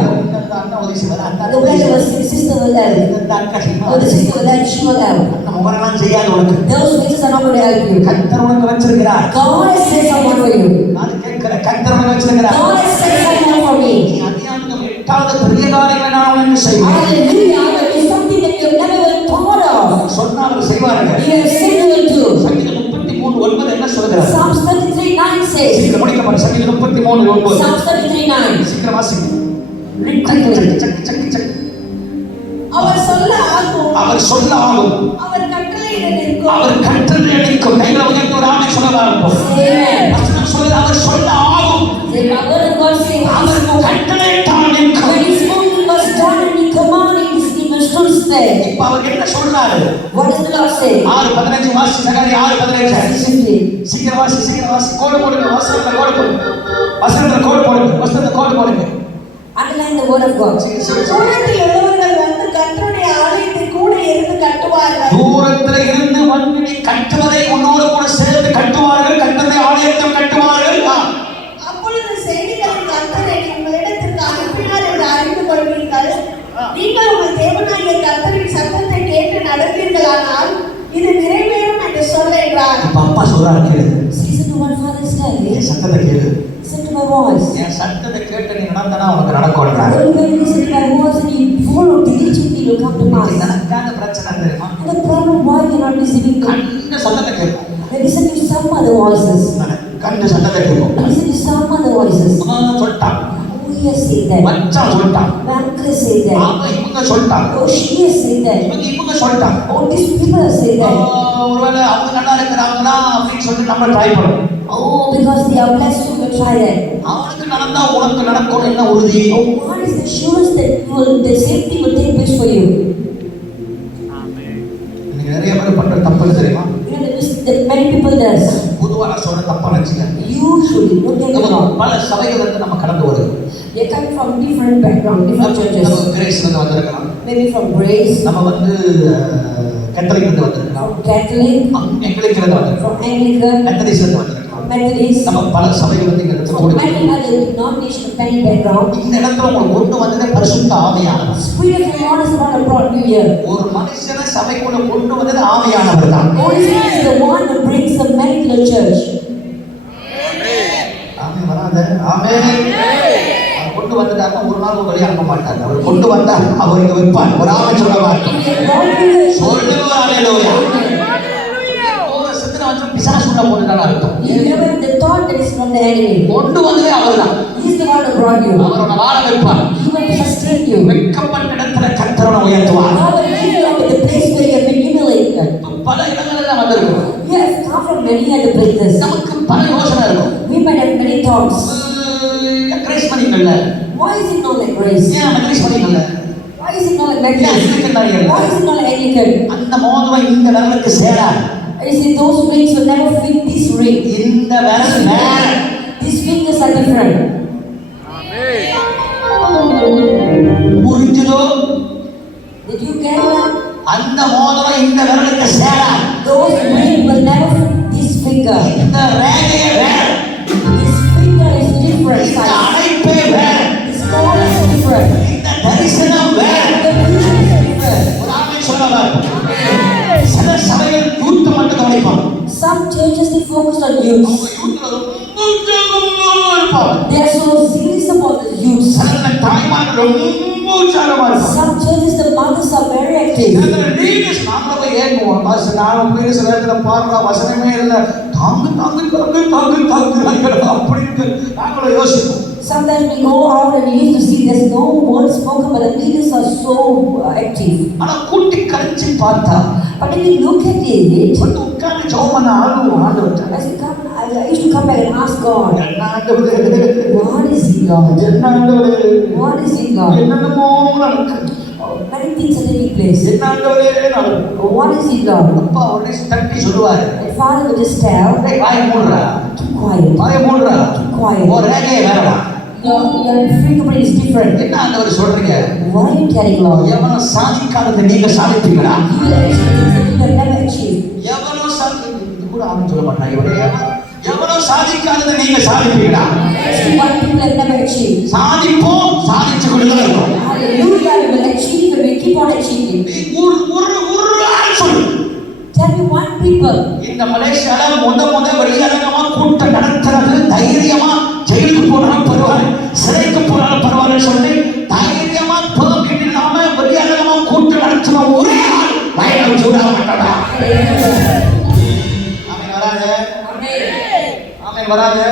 அண்ணா உதவி வர அந்த The brother was the sister was there. இந்த அக்கா செய்யுமா Oh, the sister was there, she was there. அந்த முகரெல்லாம் செய்யாது உனக்கு. Those witches are not going to help you. கர்த்தர் உனக்கு வச்சிருக்கிறார். God has said someone for you. நான் கேட்கிறேன், கர்த்தர் உனக்கு வச்சிருக்கிறார். God has said someone for நீ me. அதிகாரம் 8வது பெரிய காரியங்களை நான் உனக்கு செய்வேன். Hallelujah. That is something that you have never even thought of. சொன்னா அவர் செய்வார்கள். He has said you will do. சங்கீதம் 33:9 என்ன சொல்கிறார்? Psalms 33:9 says. சீக்கிரம் முடிக்கப்பட்ட சங்கீதம் 33:9. Psalms 33:9. சீக்கிரம் வாசிங்க. அவர் சொல்ல ஆகும், அவர் சொல்ல ஆகும், அவர் கட்டளையிட நிற்கும். அவர் கட்டளை அளிக்கும். கைகளை உயர்த்தி ஒரு ஆமென் சொல்லலாம். Amen. வசனம் சொல்லுது, அவர் சொல்ல ஆகும், The word of God says. அவருக்கு கட்டளையிட்டால் நிற்கும். When his word was done and he commanded, his people stood still. இப்ப அவர் என்ன சொல்றாரு? What does the Lord say? 6:15 வாசி. சகரியா 6:15. Simply. சீக்கிரம் வாசி, சீக்கிரம் வாசி. கோடு போடுங்க. வசனத்துல கோடு போடுங்க. வசனத்துல கோடு போடுங்க. வசனத்துல கோடு போடுங்க. Underline the word of God. தூரத்தில் உள்ளவர்கள் வந்து கர்த்தருடைய ஆலயத்தை கூட இருந்து கட்டுவார்கள். தூரத்துல இருந்து வந்து நீ கட்டுவதை உன்னோடு கூட சேர்ந்து கட்டுவார்கள். கர்த்தருடைய ஆலயத்தை கட்டுவார்கள். அப்பொழுது சேனைகளின் கர்த்தர் என்னை உங்களிடத்திற்கு அனுப்பினார் என்று அறிந்து கொள்வீர்கள். நீங்கள் உங்கள் தேவனாகிய கர்த்தரின் சத்தத்தை கேட்டு நடந்தீர்களானால் இது நிறைவேறும் என்று சொல்ல என்றார். இப்ப அப்பா சொல்றாரு, கேளு. Listen to what Father is telling. என் சத்தத்தை கேளு. Listen to my voice. என் சத்தத்தை கேட்டு நீ நடந்தனா உனக்கு நடக்கும்ன்றாரு. When you listen to my voice and you follow diligently, it will come to pass. எனக்கான பிரச்சனை தெரியுமா? And the problem why you are not receiving God. கண்ட சத்தத்தை கேட்கும். Listen to some other voices. கண்ட சத்தத்தை கேட்கும். Listen to some other voices. சொல்லிட்டான், Oh, he has said that. மச்சான் சொல்லிட்டான், My uncle has said that. இவங்க சொல்லிட்டாங்க, Oh, she has said that. இவங்க சொல்லிட்டாங்க. Oh, these people have said that. ஒருவேளை அவங்க நல்லா இருக்கிறாங்களா அப்படின்னு சொல்லிட்டு நம்ம ட்ரை பண்ணணும். Oh, because they are blessed, you will try that. அவனுக்கு நடந்தா உனக்கு நடக்கும் என்ன உறுதி? Oh, what is the assurance that the same thing will take place for you? இன்னைக்கு நிறைய பேர் பண்ற தப்பு தெரியுமா? You know, the mistake that many people does. பொதுவா நான் சொல்ற தப்பா நினைச்சுங்க. Usually, don't get me wrong. பல சபைகள் வந்து நம்ம கடந்து வருது. They are coming from different background, different churches. நம்ம கிரேஸ் வந்து வந்திருக்கலாம். Maybe from Grace, நம்ம வந்து கத்தோலிக் இருந்து வந்திருக்கலாம். from Catholic, எங்களுக்கு இருந்து வந்திருக்கலாம். from Anglican, மெத்தடிஸ்ட் இருந்து வந்திருக்கலாம். Methodist, நம்ம பல சபைகள் வந்து இங்க இடத்துல from கூடி many other denominations, many background. இந்த இடத்துல உங்களுக்கு கொண்டு வந்ததே பரிசுத்த ஆவியானவர். Spirit of the Lord is upon a brought you here. ஒரு மனுஷனை சபைக்குள்ள கொண்டு வந்தது ஆவியானவர் தான். Holy Spirit is the one who brings the man to the church. ஆமென் வராத. ஆமென். அவர் கொண்டு வந்துட்டாருன்னா ஒரு நாள் வெளியே அனுப்ப மாட்டார். அவர் கொண்டு வந்தா அவர் இங்க வைப்பார். ஒரு ஆமென் சொல்ல மாட்டார். சொல்லுங்க ஹalleluya. ஒரு சித்தன வந்து பிசாசு உள்ள போட்டுட்டான்னு அர்த்தம். You never the thought that is from the enemy. கொண்டு வந்ததே அவர்தான். He is the one who brought you. அவரோட வாழ வைப்பார். He will sustain you. வெட்கப்பட்ட இடத்துல கர்த்தரை உயர்த்துவார். God will lift you up in the place where you have been humiliated. பல இடங்கள்ல வந்திருக்கோம். You have come from many other places. நமக்கு பல யோசனை இருக்கும். We might have many thoughts. Grace பண்ணிக்கல. Why is it not like grace? ஏன் grace பண்ணிக்கல? Why is it not like Methodist? Why is it not like Anglican? அந்த மோதிரம் இந்த விரலுக்கு சேராது. You see, those rings will never fit this ring. இந்த விரல் வேற. These fingers are different. புரிஞ்சுதோ? Did you get that? அந்த மோதிரம் இந்த விரலுக்கு சேராது. Those rings will never fit this finger. இந்த ரேகையே வேற. This finger is different இந்த size. அணைப்பே வேற. This ball is different. இந்த தரிசனம் வேற. The vision is different. ஒரு ஆமென் சொல்லலாம். சில சபைகள் யூத் மட்டும் கவனிப்பாங்க. Some churches they focus on youth. அவங்க யூத்ல ரொம்ப உற்சாகமா இருப்பாங்க. They are so serious about the youth. சில தாய்மார்கள் ரொம்ப உற்சாகமா இருப்பாங்க. Some churches the mothers are very active. சில லீடர்ஸ் நாம போய் ஏங்குவோம். பாஸ் நாம போய் சில இடத்துல பாடுற வசனமே இல்ல. தாங்கு தாங்கு தாங்கு தாங்கு தாங்கு அப்படின்னு நாமள யோசிப்போம். Sometimes we go out and we used to see there's no word spoken, but the leaders are so active. ஆனா கூட்டி கழிச்சு பார்த்தா But if you look at it, வந்து உட்கார்ந்து ஜெபம் பண்ண ஆண்டவர்ட்ட I said, come, I used to come back and ask God, என்ன ஆண்டவரே what is it, Lord? என்ன ஆண்டவரே What is it, Lord? என்னென்னமோ நடக்குது. Many things are taking place. என்ன ஆண்டவரே நடக்குது. What is it, Lord? அப்பா உடனே தட்டி சொல்லுவாரு. And Father would just tell, டேய் வாய் மூடுடா. keep quiet, வாய் மூடுடா. keep quiet. ஒரு ரேகையே வேறடா. Your fingerprint is different. என்ன ஆண்டவர் சொல்றீங்க? Why are you telling, Lord? எவனோ சாதிக்காததை நீங்க சாதிப்பீங்களா? You will achieve things that you have never achieved. எவனோ இது கூட ஆமென் சொல்ல மாட்டாங்க. எவனோ சாதிக்காததை நீங்க சாதிப்பீங்களா? Achieve what people have never achieved. சாதிப்போம், சாதிச்சு கொண்டு தான் இருக்கோம். Hallelujah, we will achieve and we keep on achieving. நீ ஒரு ஆள் சொல்லு. Tell me one people. இந்த மலேசியால முத வெளியரங்கமா கூட்டம் நடத்துறது தைரியமா ஜெயிலுக்கு போனாலும் பரவாயில்ல, சிறைக்கு போனாலும் பரவாயில்ல சொல்லி தைரியமா பெர்மிட் இல்லாம வெளியரங்கமா கூட்டம் நடத்துற ஒரே ஆள் வயலில் சூடாக மாட்டாடா. ஆமென் வராது. ஆமென் வராது.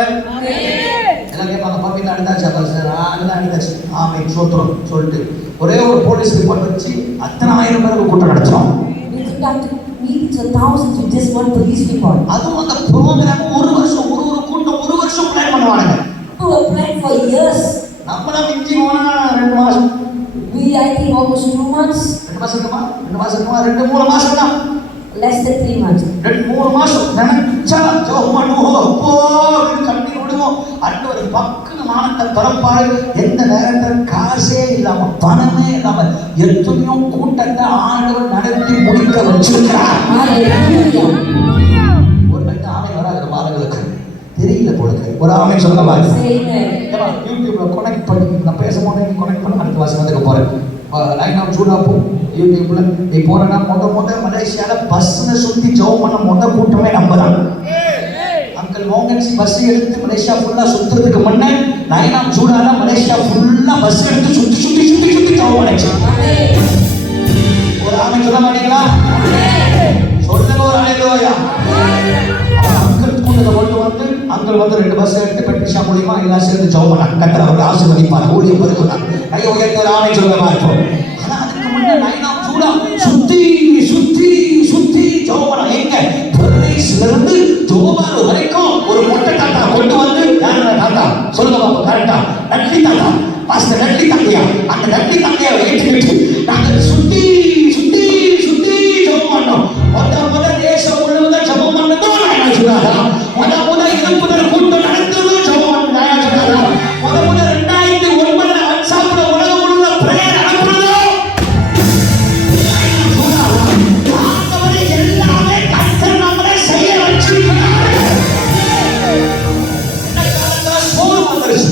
எல்லாம் கேட்பாங்க பர்மிட் அடித்தாச்சு அப்பா சார் அதெல்லாம் அடித்தாச்சு. ஆமென் சோத்திரம் சொல்லிட்டு ஒரே ஒரு போலீஸ் ரிப்போர்ட் வச்சு அத்தனை ஆயிரம் பேருக்கு கூட்டம் நடத்துறோம். We conduct meetings of thousands with just one police report. அதுவும் அந்த ப்ரோக்ராம் ஒரு வருஷம் ஒரு கூட்டம் ஒரு வருஷம் பிளான் பண்ணுவாங்க. People were planning for years. நம்மள மிஞ்சி போனா 2 மாசம். We I think almost 2 months. 2 மாசம் இருக்குமா 2-3 மாசம் தான். Less than 3 months. 2-3 மாசம் நினைச்சா ஜெபம் பண்ணுவோம். அப்போ கண்ணீர் விடுவோம். அடுத்த பக்குன்னு மானத்தை திறப்பாரு. எந்த நேரத்தில் காசே இல்லாம பணமே இல்லாம எத்தனையோ கூட்டத்தை ஆண்டவர் நடத்தி முடிக்க வச்சிருக்கிறார். Hallelujah. ஒரு ரெண்டு ஆமை வராது பாருங்களுக்கு தெரியல போடுங்க. ஒரு ஆமை சொல்ல பாருங்க. Say amen. யூடியூப்ல கனெக்ட் பண்ணி நான் பேசும்போது நீ கனெக்ட் பண்ண அடுத்த வசனத்துக்கு போறேன். லைன் ஆஃப் சூடாப்போ யூடியூப்ல நீ போறேன்னா முத மலேசியால பஸ்ஸை சுத்தி ஜெபம் பண்ண கூட்டமே நம்ம தான். அங்கிள் மோகன்சி பஸ் எடுத்து மலேசியா ஃபுல்லா சுத்துறதுக்கு முன்னே லைன் ஆஃப் சூடால மலேசியா ஃபுல்லா பஸ் எடுத்து சுத்தி ஜெபம் பண்ணிச்சு. ஒரு ஆமை சொல்ல மாட்டீங்களா? சொல்லுங்க ஒரு ஹalleluya. அங்கிள் கூட்டத்தை கொண்டு வந்து அங்கிள் வந்து 2 பஸ் எடுத்து பெட்ரிஷா மூலியமா எல்லாம் சேர்ந்து ஜெபம் பண்ணாங்க. கர்த்தர் அவரை ஆசீர்வதிப்பார். ஊழியம் பெருகுவார். கை உயர்த்தி ஒரு ஆமை சொல்ல பார்ப்போம். ஆனா அதுக்கு முன்னே லைன் ஆஃப் சூடா சுத்தி ஜெபம் பண்ண எங்க பெர்லிஸ்ல இருந்து ஜோபார் வரைக்கும் ஒரு மொட்டை தாத்தா கொண்டு வந்து யாரா தாத்தா சொல்லுங்க பாப்பா கரெக்ட்டா நட்லி தாத்தா பாஸ்டர் நட்லி தாத்தையா அந்த நட்லி தாத்தையா ஏற்றிட்டு நாங்க சுத்தி ஜெபம் பண்ணோம். முத தேசம் முழுவதும் ஜெபம் பண்ணதும் நான் சொல்றாரா முத இருப்புதல் கூட்டம் நடந்தது ஜெபம் நான் சொல்றாரா முத 2009 வாட்ஸ்அப்ல உலகம் முழுவதும் பிரேயர் நடக்குது. எல்லாமே கர்த்தர் நம்மளை செய்ய வச்சிருக்கிறார். என்ன காலத்துல சோறு வந்துருச்சு,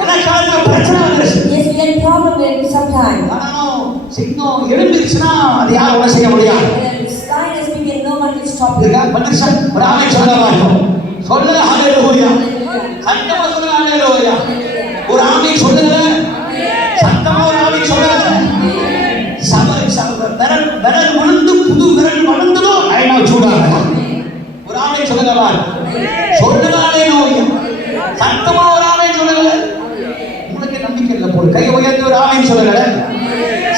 என்ன காலத்துல பிரச்சனை வந்துருச்சு. Yes, we had in some time. ஆனாலும் சிங்கம் எழும்பிருச்சுன்னா அது யாரும் ஒன்றும் செய்ய முடியாது. When the lion has begun, no one can stop it. இதுக்காக மனுஷன் ஒரு ஆமை சொல்லவா இருக்கும். சொல்லுங்க ஹalleluya. சத்தமா சொல்லுங்க ஹalleluya. ஒரு ஆமை சொல்லுங்க. சத்தமா ஒரு ஆமை சொல்லுங்க. விரல் விழுந்து புது விரல் வளர்ந்ததும் ஐநா சூடாக. ஒரு ஆமை சொல்லுங்க பாரு. சொல்லுங்க ஹalleluya. சத்தமா ஒரு ஆமை சொல்லுங்க. உங்களுக்கு நம்பிக்கை இல்லை போல கை உயர்த்தி ஒரு ஆமை சொல்லுங்க.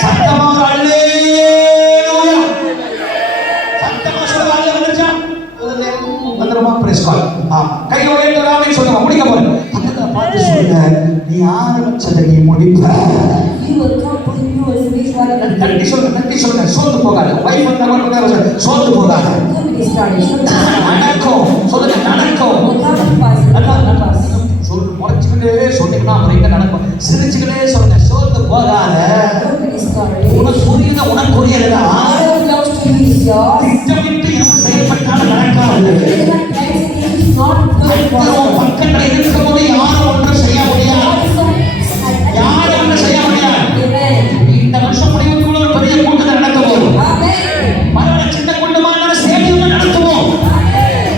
சத்தமா ஒரு ஹalleluya. சத்தமா சொல்லுங்க ஹalleluya. வந்துருமா பிரஸ் கால். கை உயர்த்தி ஒரு ஆமை சொல்லுங்க. முடிக்க போறேன். பக்கத்துல பார்த்து சொல்லுங்க. நீ ஆரம்பிச்சதை நீ முடிப்ப. You will complete, you will finish what you have தட்டி சொல்லுங்க. சோத்து போகாது. வைஃப் நம்ம சோத்து போகாது. நடக்கும். சொல்லுங்க நடக்கும். சொல்லு முறைச்சுக்கிட்டே சொன்னீங்கன்னா அப்புறம் எங்க நடக்கும். சிரிச்சுக்கிட்டே சொல்லுங்க. சோத்து போகாத. உனக்கு புரியுதா? உனக்கு புரியலடா. திட்டமிட்டு எதுவும் செயல்பட்டாலும் நடக்காது. பக்கத்துல இருக்கும்போது யாரும் ஒன்றும் செய்ய முடியாது. யாரும் ஒன்றும் செய்ய முடியாது. இந்த வருஷம் முடிவுக்குள்ள ஒரு பெரிய கூட்டத்தை நடத்த போகும். பரவாயில்ல, சின்ன கூட்டமா இருந்தாலும் ஸ்டேடியம்ல நடத்துவோம்.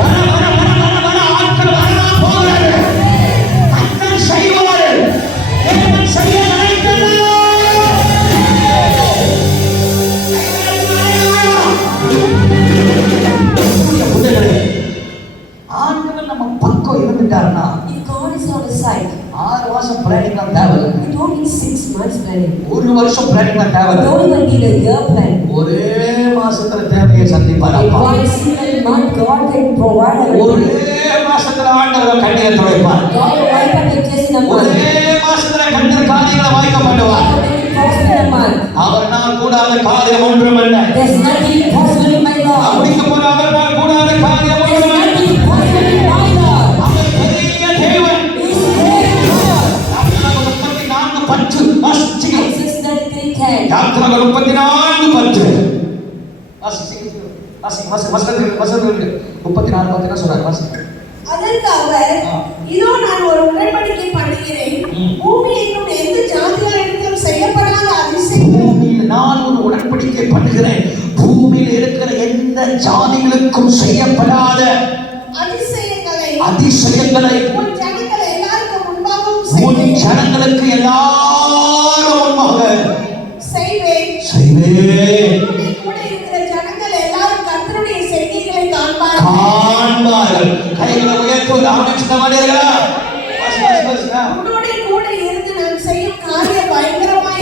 வர ஆட்கள் வரலாம் போகிறாரு. அத்தன் செய்வாரு. தேவன் செய்ய நினைக்கிறார். ஆண்டவர் நம்ம பக்கம் இருந்துட்டாருன்னா If God is on the side, 6 மாசம் பிளானிங் தான் தேவை. you don't need 6 months planning. ஒரு வருஷம் பிளானிங் தான் தேவை. You don't even need a year plan. ஒரே மாசத்துல தேவையை சந்திப்பார் In அப்பா. one single month, God can provide ஒரே everything. மாசத்துல ஆண்டவர் கண்ணீரை துடைப்பார். God will wipe up your tears in a month. ஒரே மாசத்துல கர்த்தர் காரியங்களை வாய்க்க பண்ணுவார். God will make it possible in a month. அவர்னால் கூடாத காரியம் ஒன்றுமில்ல. There's nothing possible in my God. அப்படிக்கு போல அவர்னால் கூடாத காரியம் There's ஒன்றுமில்ல. nothing possible in my God. அவர் பெரிய தேவன். He's great God. யாத்திராகமம் 34:10 வாசிச்சீங்க. Exodus 33:10. யாத்திராகமம் 34:10 வசனத்துக்கு 34:10 சொல்றாரு. வாசிங்க. அதற்கு அவர், இதோ நான் ஒரு உடன்படிக்கை பண்ணுகிறேன். பூமி எங்கும் எந்த ஜாதிகளிடத்திலும் செய்யப்படாத அதிசயங்கள் பூமியில் நான் ஒரு உடன்படிக்கை பண்ணுகிறேன். பூமியில் இருக்கிற எந்த ஜாதிகளுக்கும் செய்யப்படாத அதிசயங்களை உன் ஜனங்கள் எல்லாருக்கும் முன்பாகவும் உன் செய்வேன். ஜனங்களுக்கு எல்லாரும் முன்பாக செய்வேன். உன்னுடைய கூட இருக்கிற ஜனங்கள் எல்லாரும் கர்த்தருடைய செய்கைகளை காண்பார்கள். கைகளை உயர்த்தி ஆரம்பிச்சுட்ட மாட்டீர்களா? உன்னோட கூட இருந்து நான் செய்யும் காரியம் பயங்கரமாய்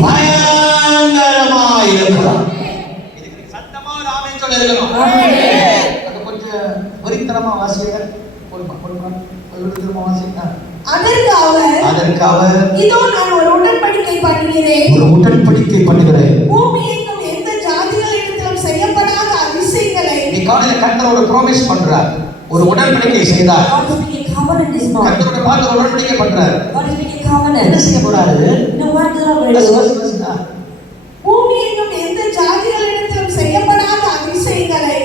இருக்கிறார். சத்தமா ஒரு ஆமென் சொல்ல இருக்கணும். அது கொஞ்சம் வரித்தனமா வாசிங்க. அதற்கு அவர், இதோ நான் ஒரு உடன்படிக்கை பண்ணுகிறேன். பூமி எங்கும் எந்த ஜாதிகளிடத்திலும் செய்யப்படாத அதிசயங்களை. நீ காலையில கர்த்தர் ஒரு ப்ராமிஸ் பண்றார். ஒரு உடன்படிக்கை செய்தார். கர்த்தரோட பார்த்து ஒரு உடன்படிக்கை பண்றார். என்ன செய்ய போறாரு? பூமி எங்கும் எந்த ஜாதிகளிடத்திலும் செய்யப்படாத அதிசயங்களை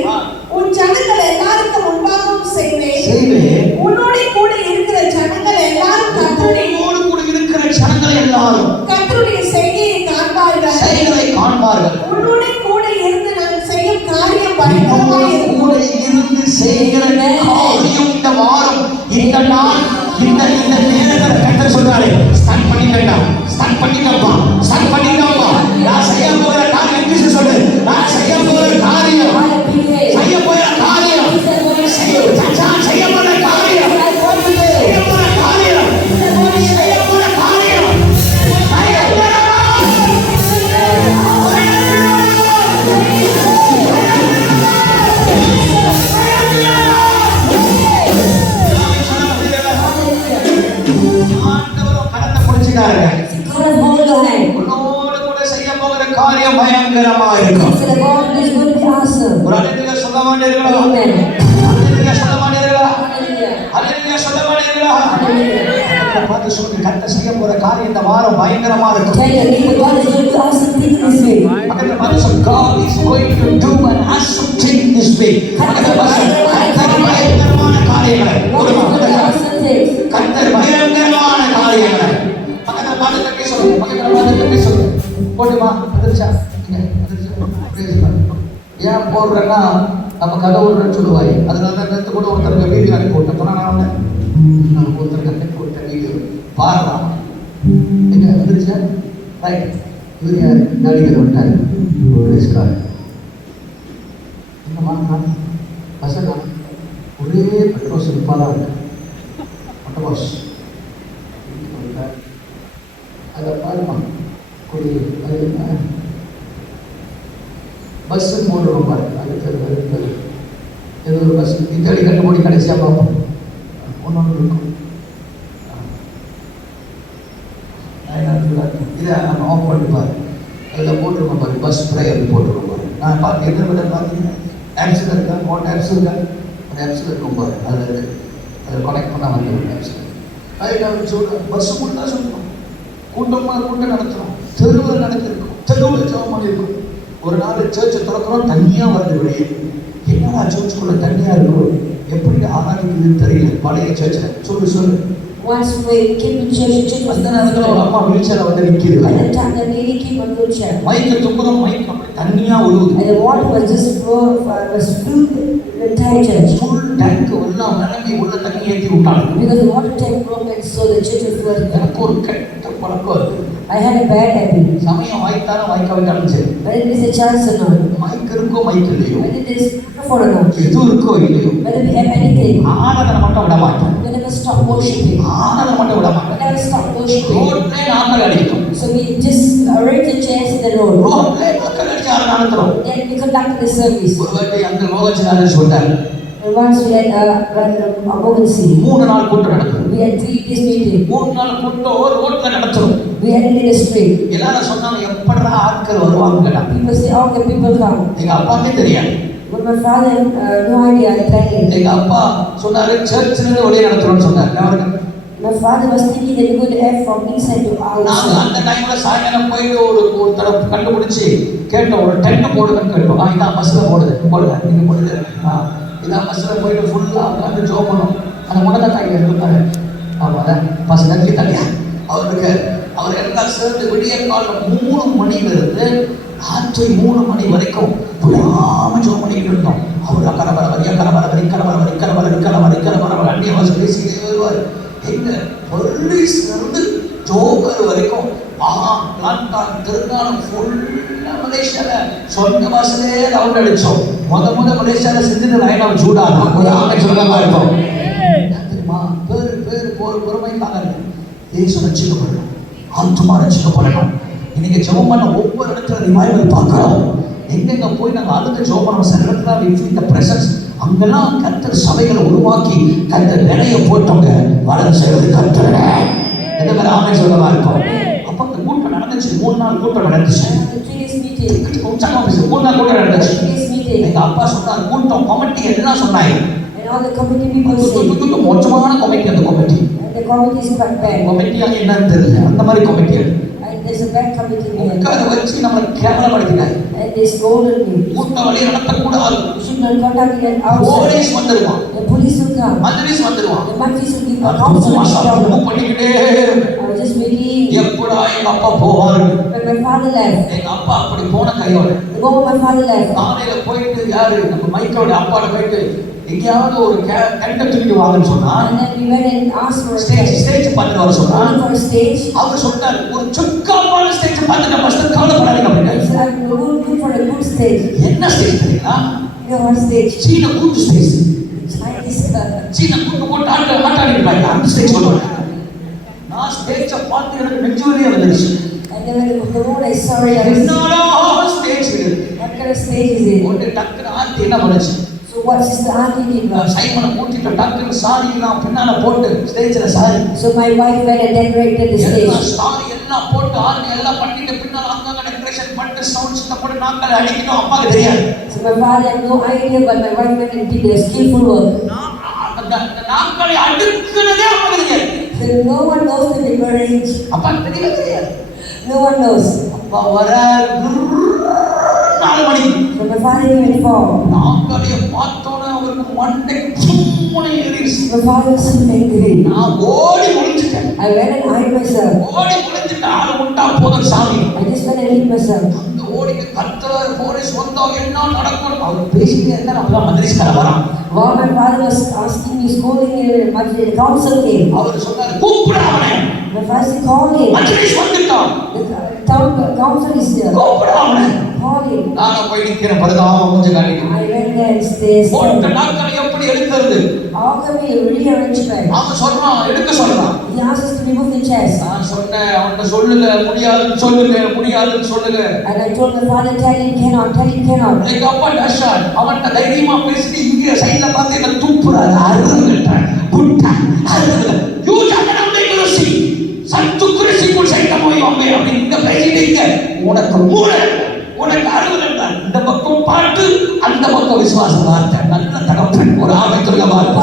உன் ஜனங்கள் எல்லாருக்கும் முன்பாகவும் செய்வேன். உன்னோட கூட இருக்கிற ஜனங்கள் எல்லாரும் கர்த்தருடைய செய்கையை காண்பார்கள். உன்னோட கூட இருந்து நான் செய்யும் காரியம் பயங்கரமாய் இருக்கும். இந்த வாரம் இந்த நாள் இந்த நேரத்துல கர்த்தர் சொல்றாரு, ஸ்டார்ட் பண்ணிட்டேன்டா, ஸ்டார்ட் பண்ணிட்டப்பா, ஸ்டார்ட் பண்ணிட்டப்பா. நான் செய்ய போகிற காரியம் எப்படி சொல்லு? நான் செய்ய போகிற காரியம், செய்ய போகிற காரியம், செய்ய போகிற காரியம், செய்ய போகிற காரியம், செய்ய போகிற காரியம். ஆண்டவரும் கடந்த புடிச்சிட்டாருங்க. உன்னோடு கூட செய்ய போகிற காரியம் பயங்கரமா இருக்கும். ஒரு அல்லேலூயா சொல்ல மாட்டீர்களா? அல்லேலூயா சொல்ல மாட்டீர்களா? அல்லேலூயா சொல்ல மாட்டீர்களா? பார்த்து சொல்லுங்க, கர்த்தர் செய்ய போற காரியம் இந்த வாரம் பயங்கரமா இருக்கும். பக்கத்துல பார்த்து சொல்லுங்க, God is going to do an awesome thing this week. கர்த்தர் பயங்கரமான காரியங்களை கர்த்தர் பயங்கரமான காரியங்களை பக்கத்துல பார்த்து சொல்லுங்க, பக்கத்துல பார்த்து சொல்லுங்க. போட்டுமா வந்துருச்சா ஏன் போடுறேன்னா நம்ம கதை விடுறேன்னு சொல்லுவாய். அதனால தான் நேற்று கூட ஒருத்தருக்கு வீடியோ அனுப்பி விட்டேன். போனால் நான் ஒருத்தருக்கு அனுப்பி விட்டேன் வீடியோ பாருலாம். என்ன வந்துருச்சா? ரைட். இவர் யார்? நடிகர் விட்டார். என்னமா பசங்க ஒரே பெட்ரோல் சிறப்பாக இருக்கு. மட்டபாஸ் அதை பாருமா கொடி அது பஸ்ஸு மூணு ரொம்ப அடுத்தது ஏதோ ஒரு பஸ் இத்தாலி கட்டுப்படி கடைசியாக பார்ப்போம். ஒன்று இருக்கும். இதை நம்ம ஆஃப் பண்ணி பாரு. அதில் போட்டிருக்கோம் பாரு, பஸ் ப்ரேயர் போட்டிருக்கோம் பாரு. நான் பார்த்து என்ன விட பார்த்தீங்கன்னா ஆப்ஸில் இருக்கா, மோட் ஆப்ஸ் இருக்கா, அந்த ஆப்ஸில் இருக்கும் பாரு. அதில் இருக்குது. அதில் கனெக்ட் பண்ணால் வந்து ஆப்ஸில் அதில் அவர் சொல்கிறேன் பஸ்ஸு மட்டும் தான் சொல்கிறோம். கூட்டம் நடத்துகிறோம். தெருவில் நடத்திருக்கோம். தெருவில் ஜெபம் இருக்கும். ஒரு நாள் சர்ச்சை திறக்கிறோம், தண்ணியாக வருது வெளியே. என்னடா சர்ச்சுக்குள்ள தண்ணியாக இருக்கும், எப்படி ஆராதிக்குதுன்னு தெரியல. பழைய சர்ச்சில் சொல்லு. Once we came to church, அந்த நேரத்தில் ஒரு அம்மா வீழ்ச்சியில் வந்து நிற்கிது. at that time the lady came on the chair. மைக்கு துப்புறோம், மைக் அப்படி தண்ணியாக உழுவுது. And the water was just was filled the entire church. Full tank எல்லாம் நிரம்பி உள்ள தண்ணி ஏற்றி விட்டாங்க. Because the water tank broke and so the church was flooded. எனக்கு ஒரு கெட்ட பழக்கம் இருக்கு. I had a bad habit. சமயம் வாய்த்தாலும் வாய்க்காவிட்டாலும் சரி, Whether it is a chance or not, mic இருக்கோ மைக் இல்லையோ, whether it is microphone or not, எது இருக்கோ இல்லையோ, whether we have anything, ஆராதனை மட்டும் விட மாட்டோம். we never stop worshiping. ஆராதனை மட்டும் விட மாட்டோம். We never stop worshiping. ரோட்லேயே நாங்கள் அடிக்கிறோம். So we just arrange the chairs in the road. ரோட்லேயே நாங்கள் அடிச்சு நடத்துறோம். Then we conducted the service. ஒரு வாட்டி அந்த மோகன்சிலாரன் சொன்னார், And once we had a emergency. 3 நாள் கூட்டம் நடக்குது. We had 3 days meeting. 3 நாள் கூட்டம் ரோட்ல நடத்துறோம். We had it in the street. எல்லாரும் சொன்னாங்க, எப்படா ஆட்கள் வருவாங்க. People say, how can people come? எங்க அப்பாக்கே தெரியாது. But my father no idea at the time. எங்க அப்பா சொன்னாரு, சர்ச்சில இருந்து வெளியே நடத்துறோம்னு சொன்னார். My father was thinking that we could have from inside to நாங்க outside. அந்த டைம்ல சாயங்காலம் போயிட்டு ஒரு தடவை கண்டுபிடிச்சு கேட்டோம், ஒரு டென்ட் போடுங்கன்னு கேட்டோம். இதான் பஸ்ல போடுங்க நீங்க போடுங்க. இதான் பஸ்ல போயிட்டு ஃபுல்லா உட்காந்து ஜோம் பண்ணோம். அந்த முடக்க தாய் இருக்காரு. ஆமாம் பஸ் நன்றி தனியா அவருக்கு அவர் எல்லாம் சேர்ந்து விடிய காலம் 3 மணிலிருந்து ராத்திரி 3 மணி வரைக்கும் விடாம ஜோம் பண்ணிக்கிட்டு இருந்தோம். அவர் கரபரவரி அந்நிய வாசம் பேசிக்கிட்டே வருவார். எங்க போலீஸ்ல இருந்து ஜோகர் வரைக்கும் திருநாளம் ஃபுல்லா மலேசியால சொந்த வாசலே ரவுண்ட் அடிச்சோம். முத மலேசியால செஞ்சது லைனாக சூடாகும் ஒரு ஆமை சொல்லமா இருக்கும். தெரியுமா, பேரு பொறுமைக்காக தேசம் ரசிக்கப்படணும், ஆத்மா ரசிக்கப்படணும். இன்னைக்கு ஜெபம் பண்ண ஒவ்வொரு இடத்துல ரிவைவல் பார்க்கிறோம். எங்கெங்க போய் நாங்கள் அழுது ஜெபம் பண்ணோம், சில இடத்துல we feel the presence. அங்கெல்லாம் கர்த்தர் சபைகளை உருவாக்கி கர்த்தர் வினைய போட்டவங்க வளர்ந்து செய்வது கர்த்தர். எந்த மாதிரி ஆமை சொல்லவா இருக்கும். அப்ப அந்த கூட்டம் நடந்துச்சு. 3 நாள் கூட்டம் நடந்துச்சு. 3 days meeting. 3 நாள் கூட்டம் நடந்துச்சு. 3 days meeting. எங்க அப்பா சொன்னார், கூட்டம் கமிட்டி எல்லாம் சொன்னாங்க. And all the committee people say. மோசமான கமிட்டி அந்த committee. And the committee is quite bad. கமிட்டியா என்னன்னு தெரியல, அந்த மாதிரி committee. There's a bad committee there. உட்கார வச்சு நம்ம கேவலப்படுத்தினாங்க. And they scolded me. கூட்டம் வழி நடத்தக்கூடாது. You should not conduct it outside. Police வந்துருவான். The police will come. மந்திரிஸ் வந்துருவான். The monkeys will give a counsel. பண்ணிக்கிட்டே I was just waiting. எப்படா எங்க அப்பா போவாரு. When my father left. எங்க அப்பா அப்படி போன கையோட The moment my father left. காலையில போயிட்டு யாரு நம்ம மைக்கோட அப்பாட போயிட்டு எங்கேயாவது ஒரு கண்ட தூக்கிட்டு வாங்கன்னு சொன்னா, And then we went and asked for a stage பார்த்துட்டு வர சொன்னா, for a stage. அவர் சொல்லிட்டாரு, ஒரு சுக்காமான ஸ்டேஜ் பார்த்துட்டு ஃபர்ஸ்ட் கவலைப்படாதீங்க அப்படின்னு. He said, I'm looking for a good stage. என்ன ஸ்டேஜ் தெரியுங்களா? You know what stage? சீன கூத்து ஸ்டேஜ். Chinese. சீன கூத்து போட்டு ஆட்டாடிட்டு இருப்பாங்க. அந்த ஸ்டேஜ் சொல்லுவாங்க. நான் ஸ்டேஜை பார்த்து எனக்கு நெஞ்சுவலியே வந்துருச்சு. And then the moment I saw it, I was, என்னடா ஸ்டேஜ் இது? what kind of stage is it? ஒன்று டக்குன்னு ஆர்த்தி என்ன பண்ணுச்சு? So what sister auntie did was, சைமனை கூட்டிட்டு டக்குன்னு சாரி எல்லாம் பின்னால போட்டு ஸ்டேஜ்ல sorry. so my wife went and decorated the எல்லாம் stage. சாரி எல்லாம் போட்டு ஆர்த்தி எல்லாம் பண்ணிட்டு பின்னால அங்கங்க டெக்கரேஷன் பண்ணிட்டு சவுண்ட் சிஸ்டம் போட்டு நாங்கள் அடிக்கணும். அப்பாக்கு தெரியாது. So my father had no idea, but my wife went and did the skillful work. நாங்களை அடுக்குனதே அப்பாக்கு தெரியாது. So no one knows the decoration. அப்பாக்கு தெரியாது. No one knows. அப்பா வர 4 மணி. So my father came at 4. நாங்களே பார்த்தோன்னே அவருக்கு மண்டை சும்முனை ஏறிடுச்சு. My father was so angry. நான் ஓடி ஒளிஞ்சிட்டேன். I went and hid myself. ஓடி ஒளிஞ்சிட்டேன். ஆளு விட்டா போதும் சாமி. I just went and telling myself. அந்த ஓடிக்கு கத்தர் போலீஸ் வந்தா என்ன நடக்கும் அவர் பேசிட்டே இருந்தா அப்பதான் மந்திரிஸ்கார வரான். While my father was asking me, scolding me, the council came. அவர் சொன்னாரு கூப்பிடு அவனை. My father said, call him. மந்திரிஸ் வந்துட்டான். The town council is here. கூப்பிடு அவனை. Call him. நான் போய் நிக்கிறேன் பரதாம கொஞ்சம் காட்டிட்டு. I went there and stayed. போட்ட நாட்களை எப்படி எடுக்கிறது? How can we rearrange it? அவன் சொல்றான் எடுக்க சொல்றான். He asked us to remove the chairs. நான் சொன்னேன் அவன்கிட்ட சொல்லுங்க முடியாதுன்னு சொல்லுங்க. And I told my father, tell him cannot. எங்க அப்பா டஷான் அவன்கிட்ட தைரியமா பேசிட்டு இங்க சைடுல பார்த்து என்ன தூப்புறாரு அருங்கட்டான் புட்டா அருங்க யூஜான நம்மை குருசி சத்து குருசிக்குள் சைட்ட போய் அம்மே அப்படி இங்க பேசிட்டீங்க உனக்கு மூளை உனக்கு அருங்கல் தான் இந்த பக்கம் பாட்டு அந்த பக்கம் விசுவாச வார்த்தை நல்ல தகப்பன் ஒரு ஆபத்துள்ள வார்த்தை.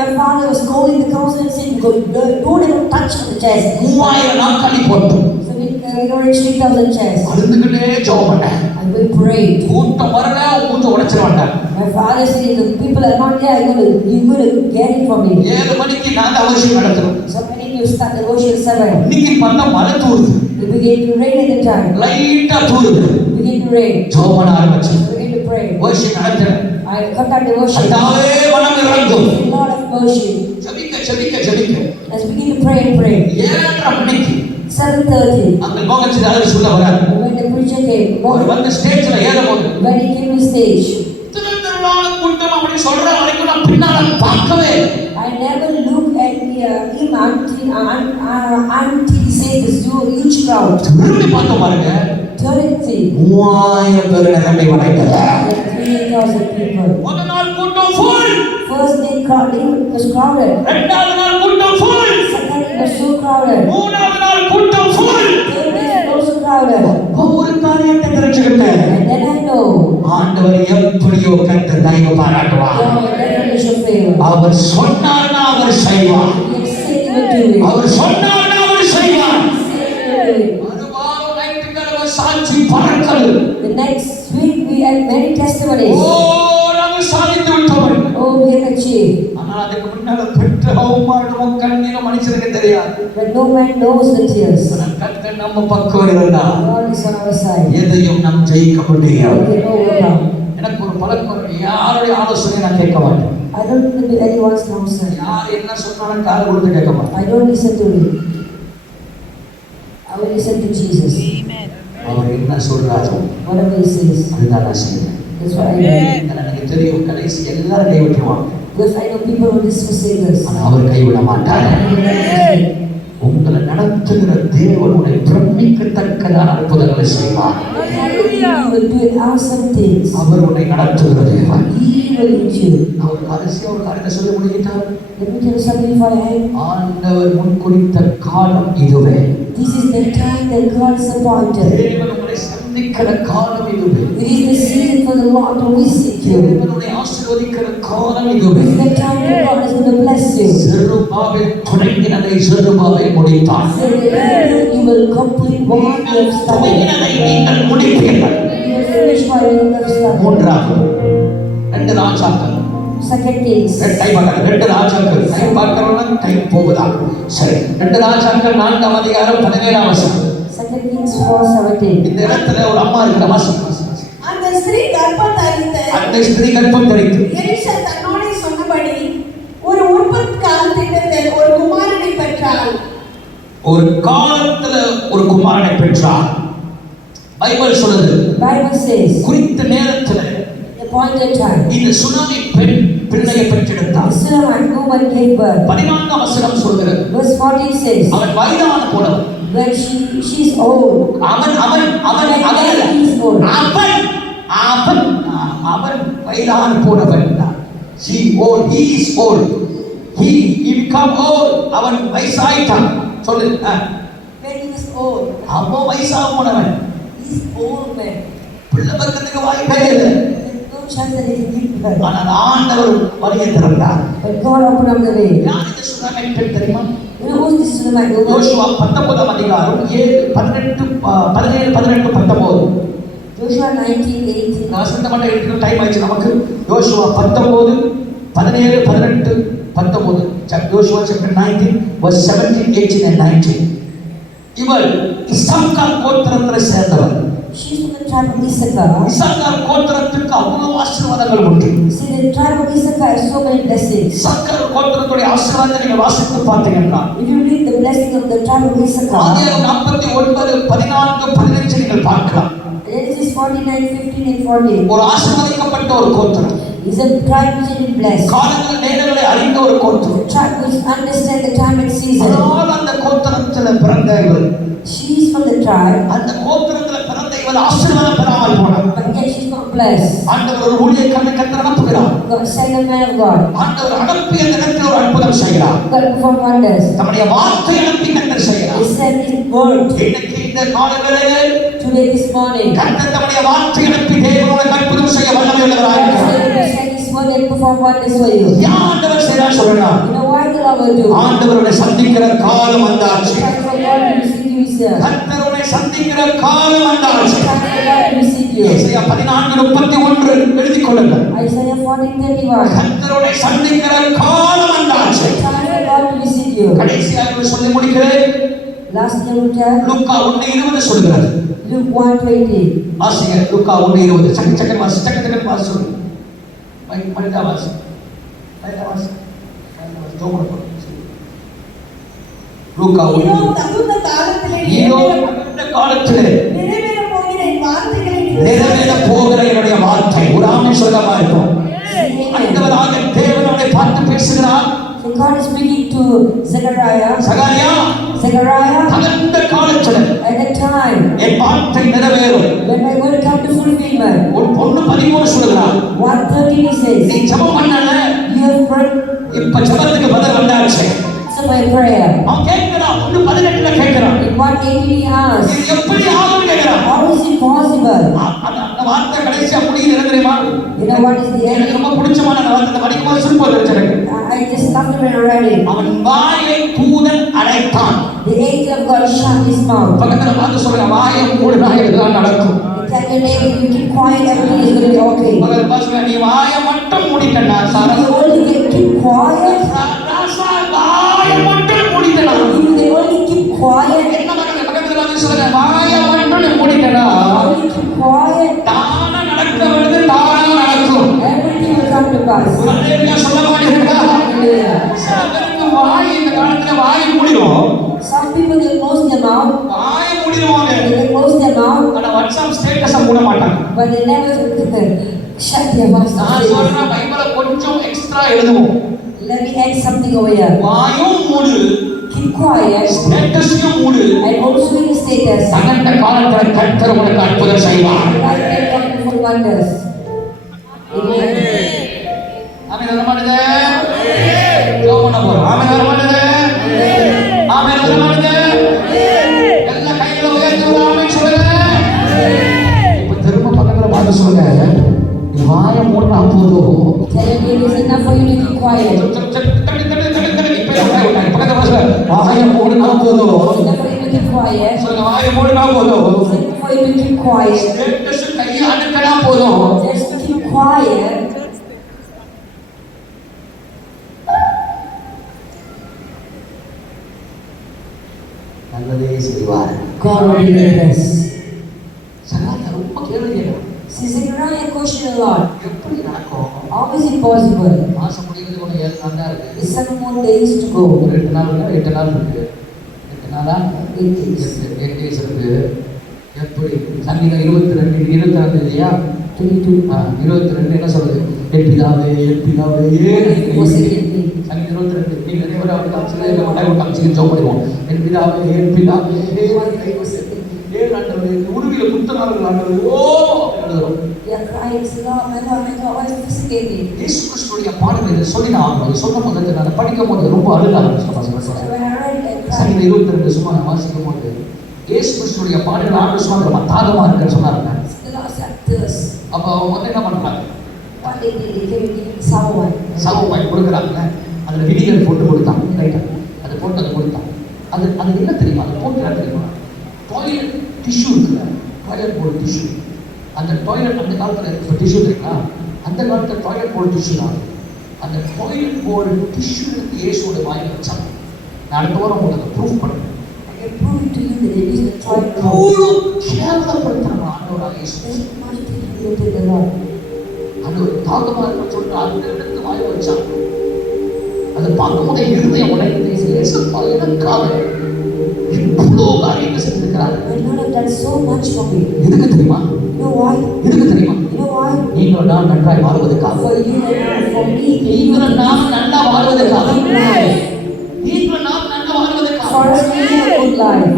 My father was calling the council and saying, don't even touch the chairs. 3000 நாட்களி போட்டு So we arranged 3,000 chairs. அழுந்துகிட்டே ஜெபம் பண்ணேன். And we prayed. கூட்டம் வரல மூஞ்ச உடைச்சிட மாட்டாங்க. My father said, the people are not there, you're going to get it from me. 7 மணிக்கு நாங்க அவசியம் நடத்துறோம். So when you start the worship 7, இன்னைக்கு பார்த்தா மழை தூருது. it began to rain at the time. லைட்டா தூருது. It began to rain. ஜெபம் பண்ண ஆரம்பிச்சு. We began to pray. worship நடத்துறேன். I conduct the worship. அதாவே மனம் இறங்கும். A lot of worship. ஜெபிக்க. Let's begin to pray and pray. 7:30 மணிக்கு 7:30. அங்க மோகன் அழகு சொல்ல வராரு. When the preacher came, அவர் வந்து ஸ்டேஜ்ல ஏறும்போது when he came to stage, திருத்திரளான கூட்டம் அப்படி சொல்ற வரைக்கும் நான் பின்னால பார்க்கவே I never looked at him until he says this huge crowd. திரும்பி பார்த்தோம் பாருங்க. 30. 3000 பேர் நிரம்பி வரைக்கும். 3,000 people. முதல் நாள் கூட்டம் full. First day crowd was crowded. இரண்டாவது நாள் கூட்டம் full. Second day was so crowded. மூணாவது நாள் கூட்டம் full. Third day was also crowded. ஒரு காரியத்தை தெரிஞ்சுக்கிட்டேன். And then I know ஆண்டவர் எப்படியோ கர்த்தர் தயவு பாராட்டுவார். God will definitely show favor. அவர் சொன்னார்னா அவர் செய்வார். He said he will do it. அவர் சொன்னார்னா அவர் செய்வார். He said he will do it. அருவாரோ நைட்டுக்கிழமை சாட்சி பறக்கல். The next week we had many testimonies. ஓ நாங்கள் சாதித்து விட்டோம். Oh, we have achieved. ஆனால் அதுக்கு முன்னால பெற்ற அவமானமும் கண்ணீரும் மனுஷனுக்கு தெரியாது. But no man knows the tears. ஆனால் கர்த்தர் நம்ம பக்கம் இருந்தா God is on our side. எதையும் நாம் ஜெயிக்க முடியும். We can overcome. எனக்கு ஒரு பழக்கம் யாருடைய ஆலோசனை நான் கேட்க மாட்டேன். I don't listen to anyone's counsel. யார் என்ன சொன்னாலும் காது கொடுத்து கேட்க மாட்டேன். I don't listen to him. I will listen to Jesus. அவர் என்ன சொல்றாரோ Whatever he says, அதுதான் நான் செய்வேன். that's what I do. எனக்கு தெரியும் கடைசி எல்லாரும் கைவிட்டுருவாங்க. Because I know people will forsake us. ஆனா அவர் கைவிட மாட்டார். உங்களை நடத்துகிற தேவனுடைய பிரமிக்கத்தக்கதான அற்புதங்களை செய்வார். He will do awesome things. அவர் உன்னை நடத்துகிற தேவன். He will lead you. அவர் கடைசியா ஒரு காரியத்தை சொல்ல முடியிட்டார். Let me tell you something for you. ஆண்டவர் முன்குறித்த காலம் இதுவே. This is the time that God is appointed. தேவன் உங்களை சந்திக்கிற காலம் இதுவே. It is the season for the Lord to visit you. தேவன் உன்னை ஆசீர்வதிக்கிற காலம் இதுவே. It is the time that God is going to bless you. Zerubbabel தொடங்கினதை Zerubbabel முடித்தான். You will complete what you have started. தொடங்கினதை நீங்கள் முடிப்பீர்கள். You will finish what you have started. மூன்றாவது 2 ராஜாக்கள். Second Kings. கை பார்க்கணும். 2 ராஜாக்கள். கை பார்க்கறவங்க கை போகுதா? சரி. 2 ராஜாக்கள் 4ஆம் அதிகாரம் 17ஆம் வசனம். Second Kings 4:17. இந்த இடத்துல ஒரு அம்மா இருக்கிற வாசம். அந்த ஸ்திரீ கர்ப்பம் தரித்து அந்த ஸ்திரீ கர்ப்பம் தரித்து எலிசா தன்னோடே சொன்னபடி ஒரு உற்பத்தி காலத்திட்டத்தில் ஒரு குமாரனை பெற்றாள். ஒரு காலத்துல ஒரு குமாரனை பெற்றார். பைபிள் சொல்லுது. Bible says, குறித்த நேரத்துல appointed time. இந்த சுனாமி பெண் பிள்ளையை பெற்றெடுத்தார். The Shunammite woman gave birth. 14ஆம் வசனம் சொல்கிறது. Verse 14 says, அவன் வயதான போனவன். when she's old. அவன் வயதான போனவன். She old, he is old. He become old. அவன் வயசாயிட்டான். சொல்லு. When he was old. அவன் வயசாக போனவன். He's old man. பிள்ளை பிறக்கிறதுக்கு வாய்ப்பே இல்லை. No chance that he can give birth. ஆனால் ஆண்டவர் வழியை திறந்தார். But God opened up the way. யார் இந்த சுனாமி பெண் தெரியுமா? You know who's this Shunammite woman? யோசுவா 19ஆம் அதிகாரம் 17 18 Joshua 19:18. நான் சொன்ன மட்டும் எடுக்கிற டைம் ஆயிடுச்சு நமக்கு. யோசுவா 19 17 18 19. யோசுவா chapter 19 verse 17 18 and 19. இவள் இஸ்சாக்கார் கோத்திரத்தை சேர்ந்தவள். tribe of Issachar. இசக்கார் கோத்திரத்துக்கு அவ்வளவு ஆசீர்வாதங்கள் உண்டு. See, the tribe of Issachar has so many blessings. Issachar கோத்திரத்துடைய ஆசீர்வாதத்தை நீங்க வாசித்து பார்த்தீங்கன்னா If you read the blessing of the tribe of Issachar, ஆதியாகமம் 49:14-15 நீங்கள் பார்க்கலாம். Genesis 49:15 and 14. ஒரு ஆசீர்வதிக்கப்பட்ட ஒரு கோத்திரம், Is a tribe which is blessed. காலங்கள் நேரங்களை அறிந்த ஒரு கோத்திரம். The tribe which understands the time and season. ஆனால் அந்த கோத்திரத்தில் பிறந்த இவள், She is from the tribe, அந்த கோத்திரத்தில் பிறந்த இவள் ஆசீர்வாதம் பெறாமல் போனாள். but yet she's not blessed. ஆண்டவர் ஒரு ஊழியக்காரனை கர்த்தர் அனுப்புகிறார். God sent a man of God. ஆண்டவர் அனுப்பிய நேரத்தில் ஒரு அற்புதம் செய்கிறார். God performed wonders. தம்முடைய வார்த்தை அனுப்பி கர்த்தர் செய்கிறார். He sent His word. இன்னைக்கு இந்த காலவேளையிலே Today, this morning, கர்த்தர் தம்முடைய வார்த்தை அனுப்பி தேவனுடைய அற்புதம் செய்ய வல்லமை உள்ளவராய் God இருக்கிறார். sent His word and performed wonders for you. ஏன் ஆண்டவர் செய்றார் சொல்றா? You know why the Lord will do? ஆண்டவருடைய சந்திக்கிற காலம் வந்தாச்சு. Time for God to receive you is here. கர்த்தருடைய சந்திக்கிற காலம் வந்தாச்சு. Time for God to receive you. ஏசாயா 14:31 எழுதிக் கொள்ளுங்கள். Isaiah 14:31. கர்த்தருடைய சந்திக்கிற காலம் வந்தாச்சு. Time for God to receive you. கடைசியாக சொல்லி முடிக்கிறேன். Last year we tell லூக்கா 1:20 சொல்கிறார். Luke 1:20. வாசிங்க லூக்கா 1:20. சக்க வாசி சொல்லுங்க. மனிதா வாசி. லூக்கா இதோ தகுந்த காலத்திலே இந்த காலத்திலே நிறைவேற போகிற என் வார்த்தைகளை நிறைவேற போகிற என்னுடைய வார்த்தை ஒரு ஆமென் சொல்லமா இருக்கும். ஆண்டவராக தேவன் அவனை பார்த்து பேசுகிறார். So God is speaking to Zechariah. சகரியா அந்த காலத்திலே At that time, என் வார்த்தை நிறைவேறும். when my word come to fulfillment, ஒரு பொண்ணு 13 சொல்கிறார். 1:13 he நீ says, ஜெபம் பண்ணல, you have prayed, இப்ப ஜெபத்துக்கு பதில் வந்தாச்சு. so my prayer. அவன் கேட்கிறான், பொண்ணு 18 கேட்கிறான். In 1:18 he asked, இது எப்படி ஆகும் கேட்கிறான். how is it possible? அந்த வார்த்தை கடைசியா முடியுது என்ன தெரியுமா? You know what is the எனக்கு end? ரொம்ப பிடிச்சமான அந்த வார்த்தை படிக்கும்போது சிரிப்பு வந்துருச்சு எனக்கு. I just loved it when I read it. அவன் வாயை தூதன் அடைத்தான். The angel of God shut his mouth. பக்கத்துல பார்த்து சொல்லுங்க, வாயை மூடினா இதெல்லாம் நடக்கும். Tell your neighbor, if you keep quiet, everything is going to be okay. பக்கத்துல பார்த்து சொல்லுங்க, நீ வாயை மட்டும் மூடிட்டனா sir. If you only keep quiet, ராசா வாயை மட்டும் மூடிட்டனா. if they only keep quiet, என்ன பக்கத்துல பார்த்து சொல்லுங்க, வாயை மட்டும் நீ மூடிட்டனா. only keep quiet, தானா நடக்க வேண்டியது தானா நடக்கும். everything will come to pass. அல்லேலூயா சொல்ல மாட்டீங்களா? Hallelujah. சில பேருக்கு வாய் இந்த காலத்துல வாய் மூடிடும். Some people they close their mouth, வாயை மூடிடுவாங்க. they close their mouth, ஆனா வாட்ஸ்அப் ஸ்டேட்டஸ மூட மாட்டாங்க. but they never shut their mouth. நான் சொல்றேன், பைபிளை கொஞ்சம் எக்ஸ்ட்ரா எழுதுவோம். Let me add something over here. வாயும் மூடு, Keep quiet, ஸ்டேட்டஸையும் mood. and also in the status. தகந்த காலத்துல கர்த்தர் உனக்கு அற்புதம் செய்வார். God can come for wonders. Amen. ஆமென் வர மாட்டேதே. ஜெபம் பண்ண போறோம். ஆமென் வர மாட்டேதே. ஆமென் வர மாட்டேதே. எல்லா கைகளை உயர்த்தி ஒரு ஆமென் சொல்லுங்க. இப்ப திரும்ப பக்கத்துல பார்த்து சொல்லுங்க, நீ வாயை மூடினா போதும். Tell your neighbor it's enough for you to keep quiet. வாயை மூடினா போதும். It's enough for you to keep quiet. சொல்லுங்க, வாயை மூடினா போதும். It's enough for you to keep quiet. Status கையை அடக்கினா போதும். Just keep quiet. நல்லதே செய்வார். God will deliver us. Sahaya ரொம்ப கேள்வி கேட்கிறான். See, Zechariah questioned a lot. எப்படி நடக்கும்? How is it possible? மாசம் முடிகிறது ஒன்று 7 நாள் தான் இருக்கு. There's 7 more days to go. ஒரு 8 நாள் இல்லை, 8 நாள் இருக்கு. 8 நாளா? 8 days. 8 days இருக்கு. எப்படி? சங்கீதம் 22 இல்லையா? 22. 22 என்ன சொல்லுது? என் பிதாவே சங்கீதம் 22 நீ நிறைய பேர் அவர் காமிச்சு எங்க மட்டாய் காமிச்சு ஜோம் பண்ணுவோம். என் பிதாவே ஏன் ஆண்டவரே உருவில குத்தனார்கள் ஆண்டவரே ஓ எழுதுறோம். We are crying, Lord, my God, why is this again? இயேசு கிறிஸ்துவின் பாடல் இதை சொல்லி நான் சொன்னபோது நான் படிக்கும்போது ரொம்ப அழுக ஆரம்பிச்சேன். When I read it, I cried. சங்கீதம் 22 சும்மா நான் வாசிக்கும் போது இயேசு கிறிஸ்துவின் பாடல் ஆண்டு சும்மா ரொம்ப தாகமா இருக்குன்னு சொன்னாங்க. The Lord said this. அப்போ அவங்க வந்து என்ன பண்றாங்க? What they did, they gave me sour wine. சவு வாங்கி கொடுக்குறாங்க. அதில் வினிகர் போட்டு கொடுத்தாங்க. ரைட்டா அதை போட்டு அதை கொடுத்தாங்க. அது என்ன தெரியுமா? அது போட்டு என்ன தெரியுமா? டாய்லெட் டிஷ்யூ இருக்குல்ல, டாய்லெட் போர்டு டிஷ்யூ. அந்த டாய்லெட் அந்த காலத்தில் இப்போ டிஷ்யூ தெரியுங்களா? அந்த காலத்தில் டாய்லெட் போர்டு டிஷ்யூ தான். அந்த டாய்லெட் போர்டு டிஷ்யூ இயேசுவோட வாங்கி வச்சாங்க. நான் அடுத்த வாரம் உங்களுக்கு ப்ரூஃப் பண்ணுறேன். I can prove it to you that they used the toilet bowl. அவ்வளோ கேவலப்படுத்துறாங்க ஆண்டவராக கர்த்தராக இயேசு. There's much thing related to the Lord. அது ஒரு தாகமா இருக்குன்னு சொல்லிட்டு அந்த இடத்து வாயில வச்சான். அதை பார்க்கும்போது இருதயம் உடைந்து இயேசுப்பா எனக்காக இவ்வளோ காரியங்கள் செஞ்சிருக்கிறார். My Lord have done so much for me. எதுக்கு தெரியுமா? You know why? எதுக்கு தெரியுமா? You know why? நீங்களும் நான் நன்றாய் வாழ்வதற்காக. For you and for me. நீங்களும் நாம் நல்லா வாழ்வதற்காக. Life. நீங்களும் நாம் நல்லா வாழ்வதற்காக. For us to live a good life.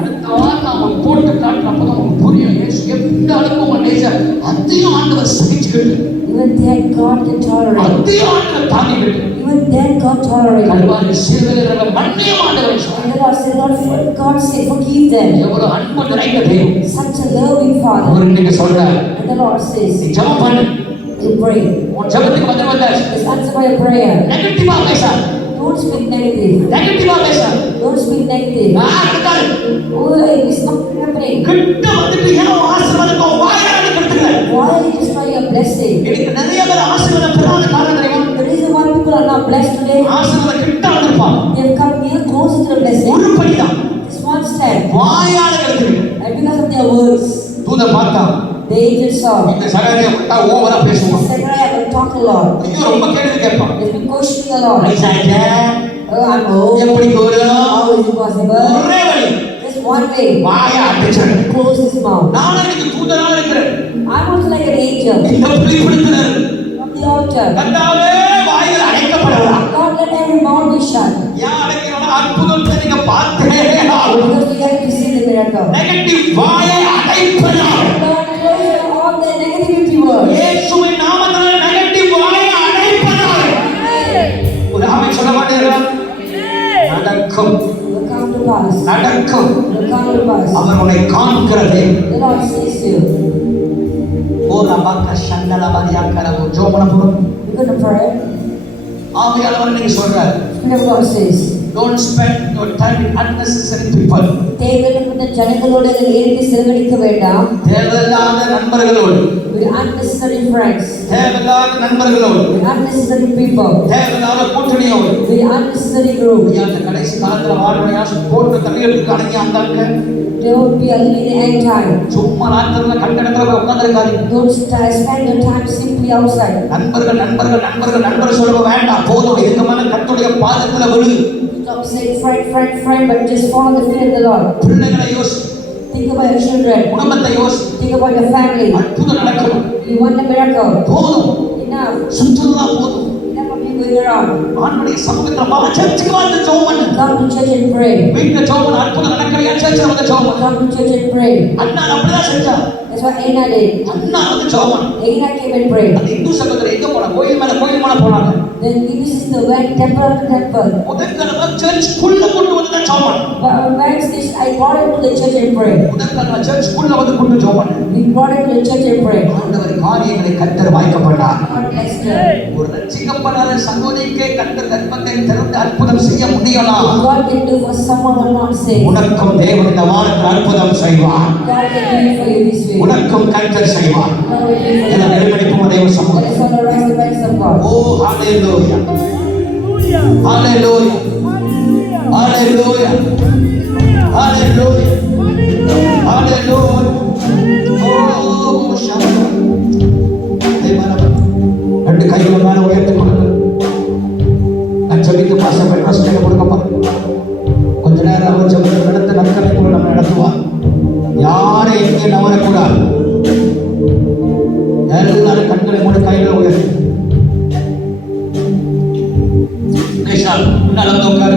அவன் போட்டு காட்டுறப்பதான் உங்களுக்கு புரியும் இயேசு எந்த அளவுக்கு உங்க நேசர் அதையும் ஆண்டவர் சகிச்சுக்கிட்டு Even then God can tolerate. அதையும் ஆண்டவர் தாங்கிக்கிட்டு Even then God tolerated. Kalvari சிலுவையில மன்னியும் ஆண்டவர் சொன்னார். And the Lord said, Lord, for God said, forgive them. எவ்வளவு அன்பு நிறைந்த தெய்வம். Such a loving Father. அவர் இன்னைக்கு சொல்றார். And the Lord says, நீ ஜெபம் பண்ணு. you pray. உன் ஜெபத்துக்கு பதில் வந்தாச்சு. Just answer by a prayer. நெகட்டிவா பேசாத. Don't speak negative. நெகட்டிவா பேசாத. Don't speak negative. நடக்காது. Oh, it's not happening. கிட்ட வந்துட்டு ஏன் ஆசீர்வாதத்தை வாயால கெடுத்துக்கல? Why are you destroying your blessing? எனக்கு நிறைய பேர் ஆசீர்வாதம் பெறாத காரணம் தெரியுமா? The reason why people are not blessed today, ஆசீர்வாதம் கிட்ட வந்திருப்பாங்க. they have come near close to the blessing. ஒரு படிதான். This one step. வாயால கெடுத்துக்கல. And because of their words, தூதன் பார்த்தான். the angel saw. இந்த சகரியா விட்டா ஓவரா பேசுவான். Zechariah will talk a lot. ஐயோ ரொம்ப கேள்வி கேட்பான். He's been questioning a lot. வயசாயிட்டே. Oh, I'm old. எப்படி வரும்? How is it possible? ஒரே வழி. Just one way. வாயை அடைச்சாரு. Close his mouth. நானும் எனக்கு தூதனா இருக்கிறேன். I'm also like an angel இந்த புலிப்படுத்துறாரு. from the altar. கர்த்தாவே வாய்கள் அடைக்கப்படலாம். God, let every mouth be shut. ஏன் அடைக்கிறோம்னா அற்புதத்தை நீங்க பார்த்தே ஆகணும். Because we have to see the miracle. Negative வாயை அடைப்பதாக. God, close all the negativity words. இயேசுவின் நாமத்தினால நெகட்டிவ் வாயை அடைப்பதாக. ஒரு ஆமென் சொல்ல மாட்டீங்களா? நடக்கும். Will come to pass. நடக்கும். Will come to pass. அவர் உன்னை காண்கிறதே. The Lord sees you. O ரபாக்க சண்டலபதி அக்கரவு ஜோமன Puram. You're going to pray. ஆவியானவர் நீங்க சொல்றார். Spirit of God says, Don't spend your time with unnecessary people. தேவையில்லாத ஜனங்களோடு நேரத்தை செலவழிக்க வேண்டாம். தேவையில்லாத நண்பர்களோடு. With unnecessary friends. தேவையில்லாத நண்பர்களோடு. With unnecessary people. தேவையில்லாத கூட்டணியோடு. With unnecessary group. அந்த கடைசி காலத்துல வாழ்க்கையா போட்டு தள்ளிட்டு அடங்கி அந்த Don't be living in the end time. சும்மா ராத்திரில கட்டடத்துல போய் உட்கார்ந்திருக்காதீங்க. Don't spend your time simply outside. நண்பர்கள் சொல்ல வேண்டாம். போதும் இதுக்கு மேல கர்த்தருடைய பாதத்துல விழு. Stop saying friend, but just follow the fear of the Lord. பிள்ளைகளை யோசி. Think about your children. குடும்பத்தை யோசி. Think about your family. அற்புதம் நடக்கணும். You want a miracle. போதும். Enough. சுற்றுலா போதும். Enough of you going around. ஆண்டவருடைய சமூகத்துல வா சர்ச்சுக்கு வந்து ஜெபம் பண்ணு. Come to church and pray. வீட்ல ஜெபம் பண்ணு. அற்புதம் நடக்கலையா சர்ச்சுல வந்து ஜெபம் பண்ணு. Come to church and pray. அண்ணா அப்படிதான் செஞ்சா. That's what Anna did. அண்ணா வந்து ஜெபம் பண்ணு. Anna came and prayed. அந்த இந்து சகோதரர் எங்க போனா கோயில் மேல போனாங்க. Then Hindu sister went temple after temple. முதற்கலமா சர்ச்சுக்குள்ள கொண்டு வந்து தான் ஜெபம் பண்ணு. But when I brought her to the church and prayed. முதற்கலமா சர்ச்சுக்குள்ள வந்து கொண்டு ஜெபம் பண்ணு. We brought her to the church and prayed. ஆண்டவர் காரியங்களை கர்த்தர் வாய்க்கப்பட்டார். God blessed her. ஒரு ரட்சிக்கப்படாத சகோதரிக்கே கர்த்தர் கர்ப்பத்தை திறந்து அற்புதம் செய்ய முடியலாம். God can do for someone who not saved. உனக்கும் தேவன் இந்த வாரத்தில் அற்புதம் செய்வார். God can do it for you this way. உனக்கும் கர்த்தர் செய்வார். God will do it for என you. நெருக்கடிக்கும் தேவ Let சமூகம். us all rise the thanks of God. ஓ ஹalleluya. ஹalleluya. ஹalleluya. ஹalleluya. ஹalleluya. ஓ ஷாமா. தேவனே ரெண்டு கைகளை மேல உயர்த்தி கொடுங்க. நான் ஜெபிக்க பாசப்பட்ட பிரச்சனை கொடுக்கப்பா. கொஞ்ச நேரம் அவர் ஜெபத்தை நடத்த நற்கரை கூட நம்ம நடத்துவார். யாரை எங்கே நவரக்கூடாது. எல்லாரும் கண்களை மூடி கைகளை உயர்த்தி முன்னால வந்து உட்காரு.